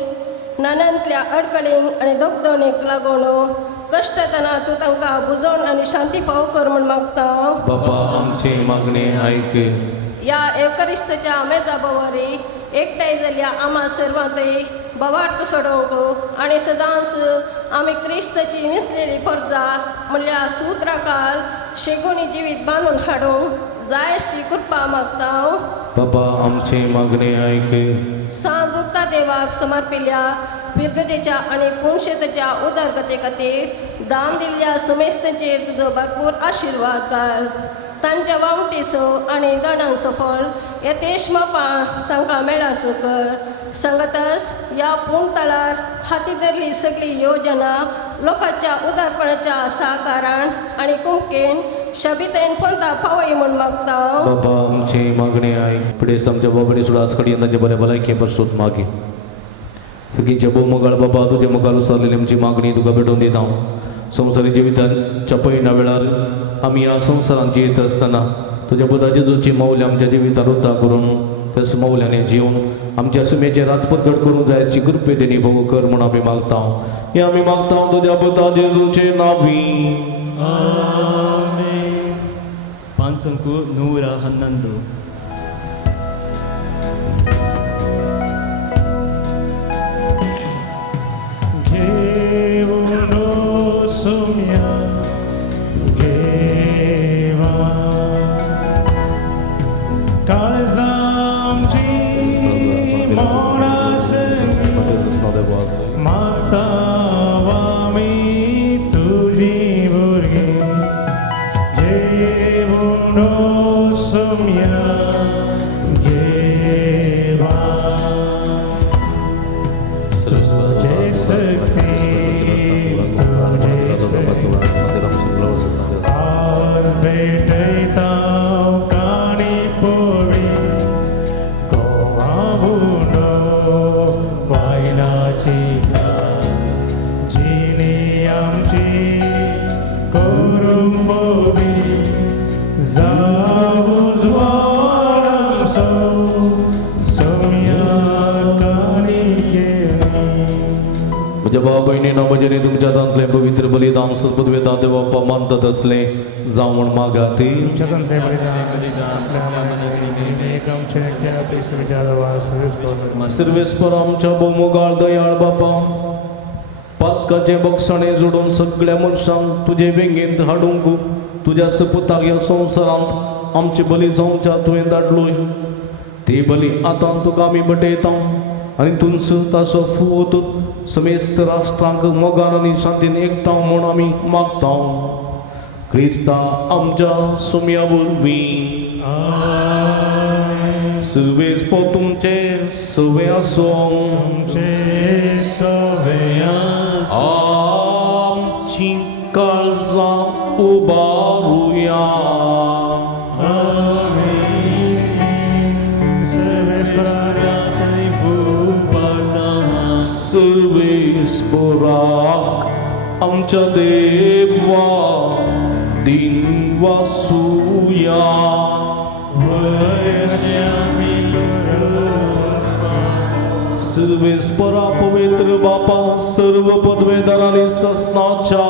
नानांतल्या अडकळींक आनी दोगदोणीक लागून कश्टतना तूं तांकां बुजोवन आनी शांती फाव कर म्हूण मागता बाबा आमचे मागणे आयक या एवकरिस्ताच्या मेजा बवरी एकठांय जाल्ल्या आम्हा सर्वांतय बवार्थ सोडवंक आणि सदांच आम्ही क्रिस्ताची मिसलेली पर्दा म्हणल्यार सूत्राकार शेगोनी जिवीत बांदून हाडूंक जायची कृपा मागता. बाबा आमचे मागणे ऐक. सांज उक्ता देवाक समर्पिल्ल्या विर्गतेच्या आणि पुणशेतेच्या उदारगते खातीर दान दिल्ल्या सुमेस्तांचेर तुजो भरपूर आशिर्वाद घाल. तांच्या वावटीचो आनी दणांचो फळ येतेश मापान तांकां मेळासो कर. संगतच ह्या पुणतळार हाती धरली सगळी योजना लोकांच्या उदारपणाच्या सहकारान आनी कुमकेन शबितेन पंथा फावय म्हूण मागता. बाबा आमचे मागणे ऐक. पुढेच आमच्या बाबाने सुद्धा आज कडी तांच्या बऱ्या भलायके बरसूत मागे सगळींच्या भोवमगाळ बाबा तुझ्या मुखार उसारलेली आमची मागणी तुका भेटून दिता. संवसारी जिवितांच्या पयल्या वेळार आमी ह्या संवसारांत जियेत आसतना तुज्या बुधा जेजूची मौल्य आमच्या जिवितांत उद्धार करून त्याच मौल्याने जिवन आमच्या सुमेचे रात प्रकट करूंक जाय अशी कृपे तेणी भोग कर म्हूण आमी मागता. हे आमी मागता तुज्या बुधा जेजूचे नावी. आमेन. पांचंकु नूरा हन्नंदु. घेऊन सुम्या घेवा काळजामची मोडासनी माता वामी तुझी भुरगी घेऊन सुम्या घेवा तुझे शक्ती आज भेटता काणी पोळी गोवाबुनो वायलाची जिनी आमची करून पोवी जाऊ ज्वाळम सोम्या काणी गेली. म्हज्या भावा भयणीनो म्हजेर तुमच्या दांतले पवित्र बलिदान सद्पदवेता देवा मानतात असले जावं म्हूण मागात. सर्वेस्पर आमच्या भोवमगाळ दयाळ बापा पातकाचे बक्षणे जोडून सगळ्या मनशांक तुजे वेंगेंत हाडूंक तुज्या सपुताक ह्या संवसारांत आमची बली जावच्या तुवें धाडलोय. ती बली आतां तुका आमी बटयता आनी तुमचो ताचो फूत समेस्त राष्ट्रांक मोगान आनी शांतीन एकठांव म्हूण आमी मागता. क्रिस्ता आमच्या सुम्या वरवीं सर्वेस्पो तुमचे सवे आसूं. आमची काळजां उबारुया. सर्वेस्पराक आमच्या देवा दिन वासुया. सर्वेस्परा पवित्र बापा सर्व पदवेदार आणि सस्नाच्या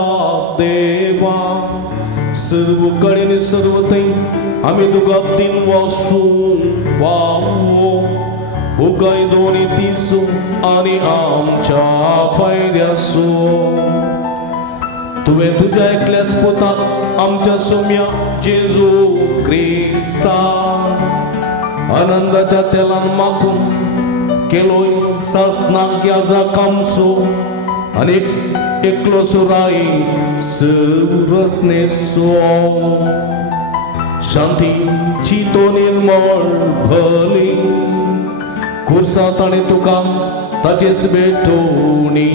देवा सर्व कडेन सर्व थंय आमी तुका दिन वासूंक फावो उगाय दोनी तिसो आनी आमच्या फायद्याचो. तुवें तुज्या एकल्याच पुताक आमच्या सोम्या जेजू क्रिस्ता आनंदाच्या तेलान माखून केलोय सासनाक याजा कामसो आनी एकलोसो राई सरसनेसो. शांतीची तो निर्मळ भली कुर्सा ताणे तुका ताचेच भेटोवणी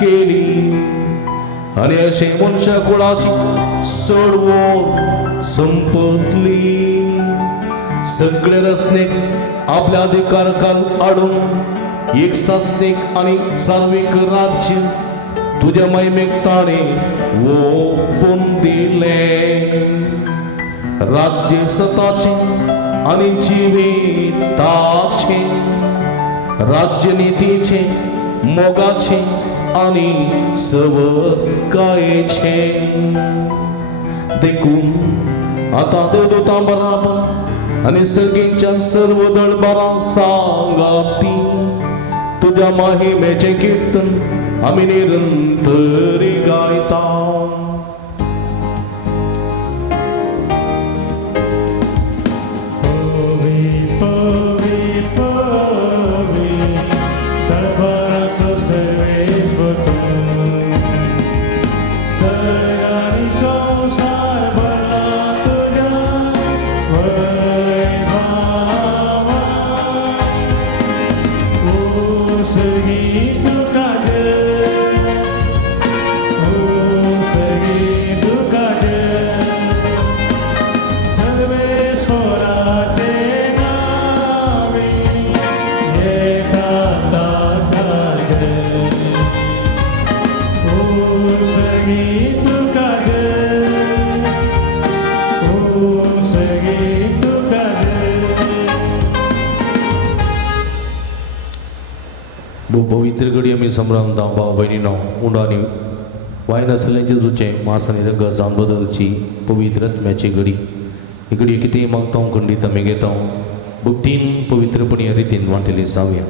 केली आनी अशे मनशा कुळाची चडवण संपतली. सगळे रचनेक आपल्या अधिकाराखाल हाडून एक सासनीक आनी सार्वीक राज्य तुज्या महिमेक ताणे ओपून दिले. राज्य सताचे आनी जिविताचे राज्य नीतीचे मोगाचे आनी सवस्कायेचे. देखून आता देवदूतां बराबर आनी सगळींच्या सर्व दळबारां सांगाती तूं तुझ्या महिमेचे कीर्तन आम्ही निरंतरी गायता. पवित्र घडी आम्ही संभ्रमता भाव भयणीनो उंडानी वायन असलेंचे तुचे मासानी रंग जावन बदलची पवित्र आत्म्याची घडी. ही घडी कितेंय मागता खंडीत आमी घेता भक्तीन पवित्रपणी रितीन वांटेली जावया.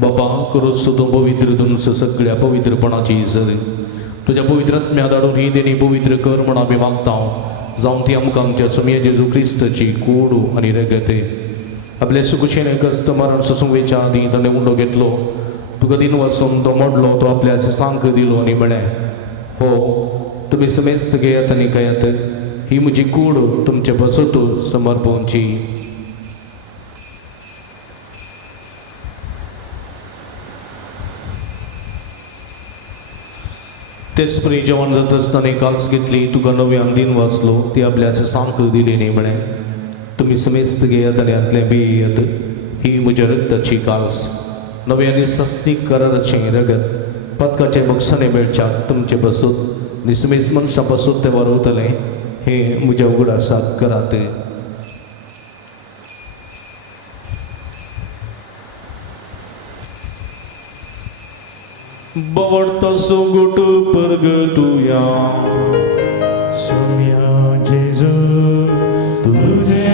बाबा करोच सुद्दां पवित्र दोन सगळ्या पवित्रपणाची सर तुझ्या पवित्र आत्म्या धाडून ही देणी पवित्र कर म्हण आमी मागता. जावन ती आमकां आमच्या सुमये जेजू क्रिस्ताची कोडू आनी रगते आपल्या सुखुशेने कस्त मरण ससूंवेच्या आदी ताणें उंडो घेतलो. तुका दिन वचून तो मोडलो तो आपल्या सांक दिलो आनी म्हळें हो तुमी समेस्त घेयात आनी खायात ही म्हजी कूड तुमचे बसत समर्पणची. तेच परी जेवण जात आसतना काल्स घेतली तुका नव्यान दिन वाचलो ती आपल्या सांक दिली न्ही म्हळें तुमी समेस्त घेयात आनी आतले पियेयात ही म्हज्या रक्ताची काल्स नव्यानी सस्तीक कराराचें रगत पदकाचे मोक्षाने मेळच्या तुमचे बसूत निसमेस मनशां बसूत ते वरवतले हे म्हज्या उगडासाक करात. बवडतो सोगुट परगटुया सोम्या जेजू तुझे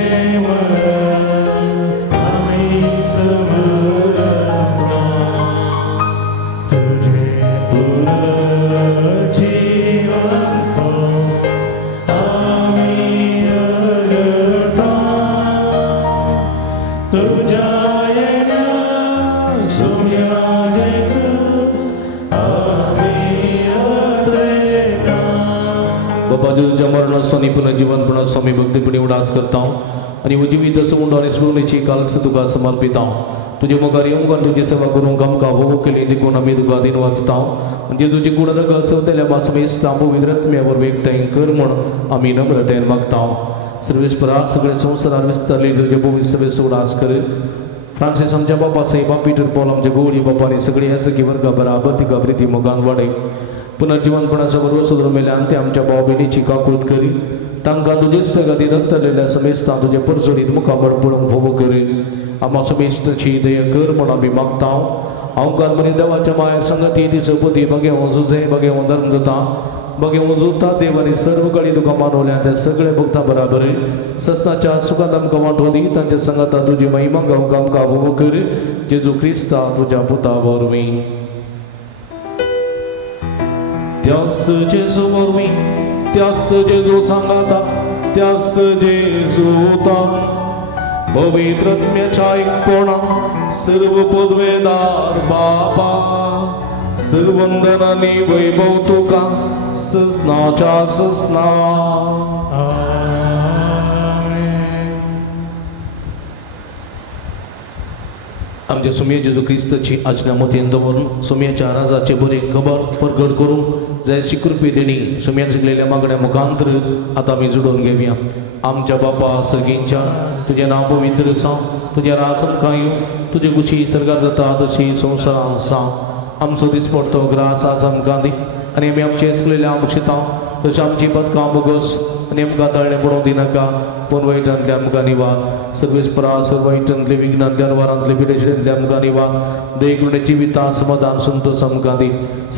तुझ्या मरणास्तानी पुनर्जीवनपणाचो आमी भक्तीपणी उडास करता आनी उजिवीत उंडो आनी सोडणेची काल्स तुका समर्पिता. तुजे मुखार येवंक आनी तुजी सेवा करूंक आमकां फोव केली देखून आमी तुका दिन वाचता. म्हणजे तुजी कूड रग असतल्या मासमेस्ता पवित्र आत्म्या वरवीं एकठांय कर म्हण आमी नम्रतेन मागता. सर्वेस्परा सगळे संवसारान विस्तारले तुजे पवित्र सेवेस उडास कर. फ्रांसीस आमच्या बापा साईबा पीटर पॉल आमच्या गोळी बापा आनी सगळी ह्या सगळी वर्गा बराबर तिका प्रिती मोगान वाडय. पुनर्जीवनपणाचो बरोबर सुद्रो मेल्यान ते आमच्या भाव भयणीची काकूळट करी तांकां तुजेच खातीर रक्तलेल्या समेस्तां तुजे परसडीत मुखार पळोवंक फोव कर. आम्हा समेस्ताची दया कर म्हण आमी मागता. हांव कार्मरी देवाच्या माया संगती ती सपती बगे जुजे बगे धर्मदता बगे जुता देवानी सर्व कळी तुका मानवल्या त्या सगळे भक्तां बराबर सस्ताच्या सुखांत आमकां वांटो दी तांच्या संगता तुजी महिमा गावंक आमकां फोव कर जेजू क्रिस्ता तुज्या पुता वरवीं. त्यास जेजू वरवीं त्यास जेजू सांगाता त्यास जेजूता पवित्र आत्म्याच्या एकपणान सर्व पदवेदार बाबा सर्व वंदन आनी वैभव तुका ससनाच्या ससना. आमच्या सुमये जेजू क्रिस्ताची आज्ञा मतीन दवरून सुमयाच्या राजाचे बरी खबर प्रगट करून जायची कृपे देणी सुमयान शिकलेल्या मागण्या मुखांतर आतां आमी जुळोवन घेवया. आमच्या बापा सर्गींच्या तुजें नांव पवित्र आसा तुजें राज आमकां येवं तुजे कुशी सर्गार जाता तशी संवसारांत आसा. आमचो दिसपडटो ग्रास आज आमकां दी आनी आमी आमचे चुकलेल्या आमक्षिता तशें आमची पदकां बोगस आनी आमकां तळ्ळें पडोवंक दिनाका पूण वायटांतले आमकां निवार सर्वेस्परा सर्व वायटांतले विघ्नांतल्या अनवरांतले पिडेशिडेंतले आमकां निवार दयेकरुणेची विता समाधान संतोश आमकां दी.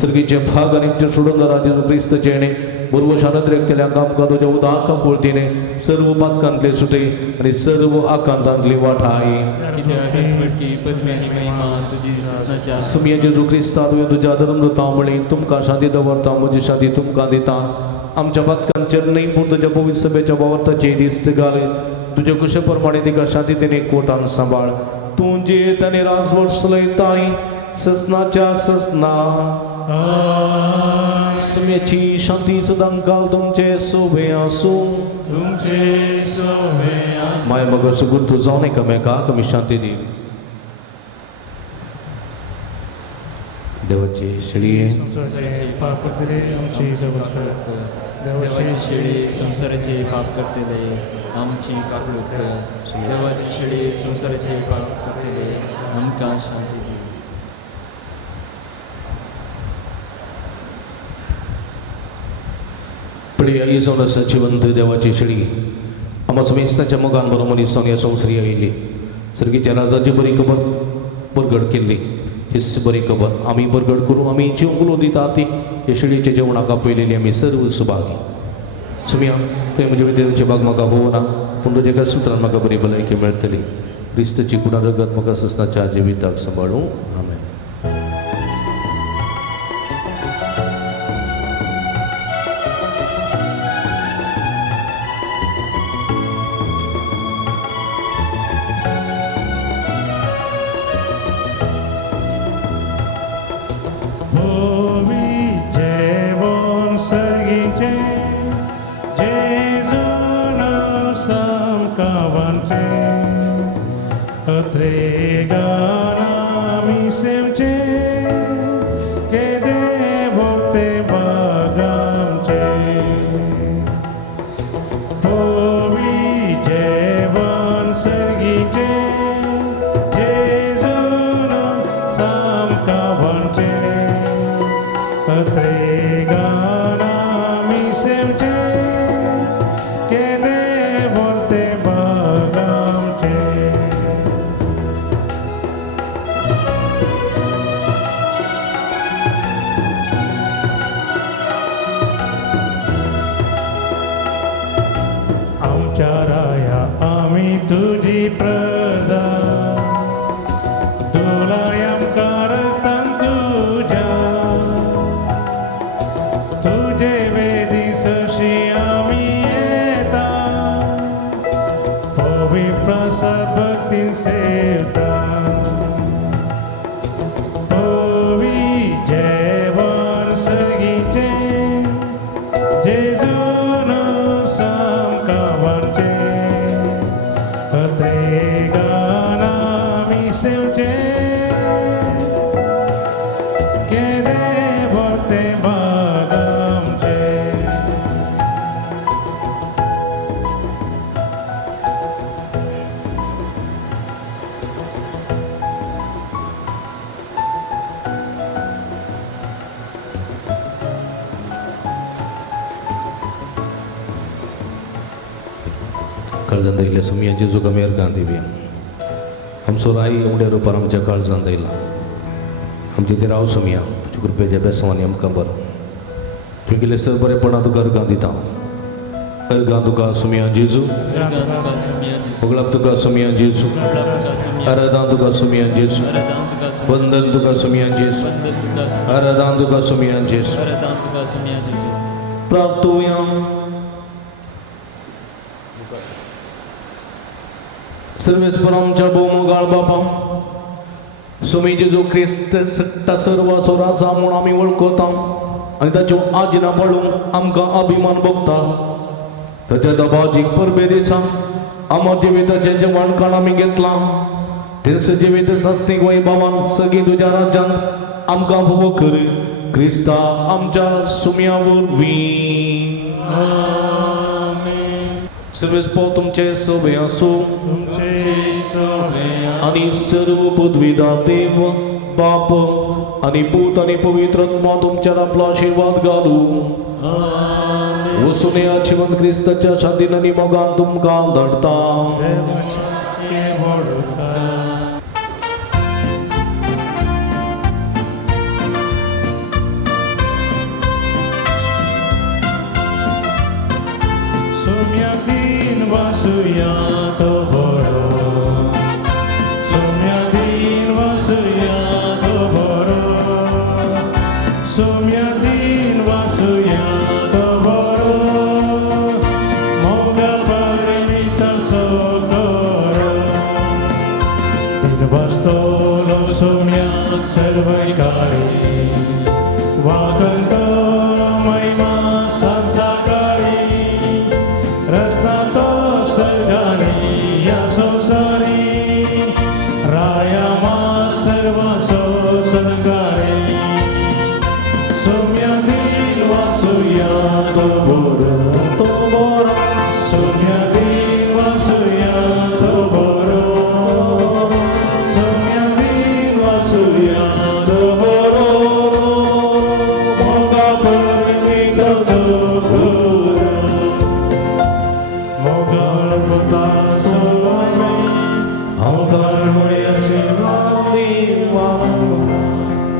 सर्गीचे भाग आनी आमचे सोडून जेजू क्रिस्त जेणे पूर्व शारद रेखतेल्या कामका तुझ्या उदार कपुळतीने सर्व पातकांतले सुटे आणि सर्व आकांतांतली वाठाई कित्याक आजबडकी पद्मी आनी महिमा तुजी ससनाच्या सुमिया जेजू क्रिस्ता तुवें तुज्या धर्मदूतावळी तुमकां शांती दवरता म्हजी शांती तुमकां दिता आमच्या पातकांचेर न्हय पूण तुज्या पवित्र सभेच्या वावरताचे दिश्ट घाल तुज्या कुशे प्रमाणे तिका शांतीतेन एकवटान सांबाळ तूं जेत आनी राजवट चलयताय ससनाच्या ससना सुम्याची शांती सदां काल तुमचे सोबे आसूं तुमचे सोबे माय मगर सुगुर तू जावन एकामेकाक आमी शांती दी देवाची शिडये संसाराचे पाप करतले आमची नमस्कार देवाची शेळी संसाराचे पाप करतले आमची काकूळट देवाची शेळी संसाराचे पाप करतले आमकां शांती दी प्रिय इजोन सचिवंत देवाची शिडी आम्हा समेस्ताच्या मोगान बरो मनीसान ह्या संवसारी आयिल्ली सर्गीच्या राजाची बरी खबर परगड केल्ली तीच बरी खबर आमी परगड करूं आमी जेवंक दिता ती हे शिडीच्या जेवणाक आपयलेली आमी सर्व सुभागी सुमिया तुवें म्हजे विद्यार्थी भाग म्हाका होवं ना पूण तुज्या एका सुत्रान म्हाका बरी भलायकी मेळटली क्रिस्ताची कुणा रगत म्हाका ससनाच्या जिविताक सांबाळूं आमेन Holy Jevon Sergice Jezuna Samkavante Atregana Misemce Che devote Bagamce Holy Jevon Sergice Jezuna Samkavante Atregana misemce che de volte bagamce आमच्या राया आम्ही तुझी प्रजा तुला यमकारतान तुझ्या तुझे वेदी सशी आम्ही येता पवित्र भक्तीन सेवता पवी जेवण सर्गीचे जेजून सामकावांचे अत्रेगाना मी सेवचे के देवते बागामचे काळजांत येयल्या सुमिया जेजू मेर गांधी बी आमचो राई एवढ्या रुपार आमच्या काळजांत येयला आमचे ते राव सुमिया तुजे कृपेच्या बेसवांनी आमकां बरो तुवें केले सर बरेपणा तुका अर्गां दिता अर्गां तुका सुमिया जेजू मोगळाक तुका सुमिया जेजू आराधान तुका सुमिया जेजू वंदन तुका सुमिया जेजू आराधान तुका सुमिया जेजू प्रार्थूया सर्वेस्पर आमच्या भोवमोगाळ बापा सुमी जेजू क्रिस्त सक्ता सर्व सोरासा म्हूण आमी वळखता आनी ताच्यो आज्ञा पाळूंक आमकां अभिमान भोगता ताच्या दबाजीक परबे दिसा आमच्या जिविताचें जेवणखाण आमी घेतलां तेच जिवीत सस्तीक वैभवान सगळीं तुज्या राज्यांत आमकां फोव कर क्रिस्ता आमच्या सुमया वरवीं सर्वेस्पर तुमचे सोबे आसूं आणि सर्व पदवीदार देव बाप आणि पूत आणि पवित्र आत्मा तुमच्यावर आपला आशीर्वाद घालू वसून या जिवंत क्रिस्ताच्या शांतीन आणि मोगान तुमकां धाडता वासुया तो बरो सोम्यादीन वासुया तो बरो सोम्यादीन वासुया तो बरो मोगा परिमिता सोकरो दिन bastolo सोम्याक सर्वैकारी वाकंतो महिमा संसाकारी रस्ता तो सर्गारी या संसारी राया मा सर्व सो सदगारी सोम्यादीन वासुया तो बोरो सोम्यादीन वासुया तो बोरो सोम्यादीन वासुया तो बोरो मोगा परिमिता सोकरो मोगाल पुता सोनी अवगाल मोयाचे वादीवा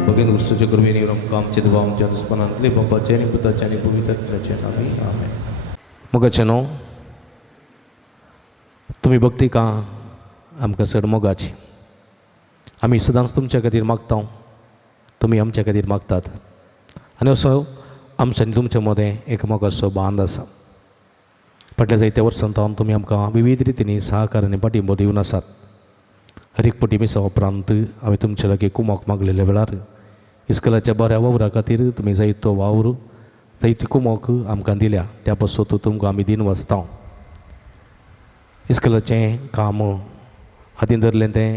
भगीन गुरुच्या कृपेने आमचे देवा आमच्या दुष्पणांतले बापाचे आणि पुताचे आणि पवित्राचे नावे आमेन. मोगाचेनो तुम्ही भक्ती का आमकां चड मोगाची. आमी सदांच तुमच्या खातीर मागता, तुमी आमच्या खातीर मागतात आनी असो आमच्या आनी तुमच्या मदें एक मोगाचो बांद आसा. फाटल्या जायत्या वर्सांत तुमी आमकां विविध रितींनी सहकार आनी पाठिंबो दिवन आसात. हर एक पटी मिसा उपरांत हांवें तुमचे लागीं कुमोक मागलेल्या वेळार इस्कलाच्या बऱ्या वावरा खातीर तुमी जायतो वावर जायती कुमोक आमकां दिल्या, त्या पासून तुमकां आमी दिन वाचता. इस्कलाचें काम हातीन धरलें तें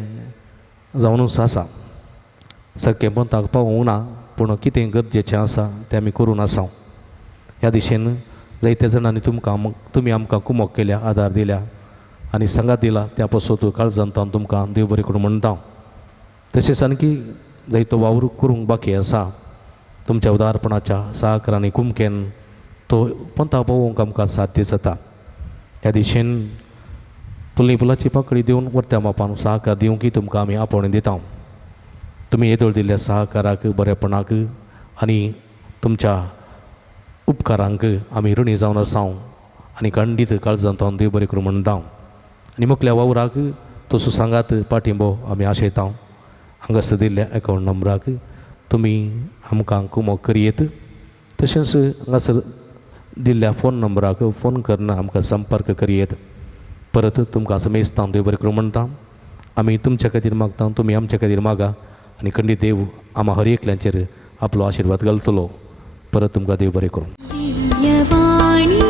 जावनूच आसा, सारकें पंथाक पावूंक ना, पूण कितें गरजेचें आसा तें आमी करून आसा. ह्या दिशेन जायत्या जाणांनी तुमी आमकां कुमोक केल्या, आदार दिल्या आनी सांगात दिला, त्या पासून काळजांत तुमकां देव बरें करून म्हणटा. तशेंच आणकी जायतो वावर करूंक बाकी आसा. तुमच्या उदारपणाच्या सहकारांनी कुमकेन तो पंथा पावोवंक आमकां साध्य जाता. ह्या दिशेन तुली फुलाची पाकळी दिवन वर्त्या मापान सहकार दिवंकय तुमकां आमी आपोवणें दिता. तुमी येदोळ दिल्ल्या सहकाराक, बरेपणाक आनी तुमच्या उपकारांक आमी ऋणी जावन आसा आनी खंडीत काळजांत देव बरें करून म्हणटा. आनी मुखल्या वावराक तो सुसांगात पाठिंबो आमी आशयता. हांगासर दिल्ल्या अकावंट नंबराक तुमी आमकां कुमोक करियेत. तशेंच हांगासर दिल्ल्या फोन नंबराक फोन करून आमकां संपर्क करियेत. परत तुमकां समेस्तां देव बरें करून म्हणटा. आमी तुमच्या खातीर मागता, तुमी आमच्या खातीर मागा आनी खंडीत देव आम्हा हर एकल्यांचेर आपलो आशिर्वाद घालतलो. परत तुमकां देव बरें करूं. दिव्यवाणी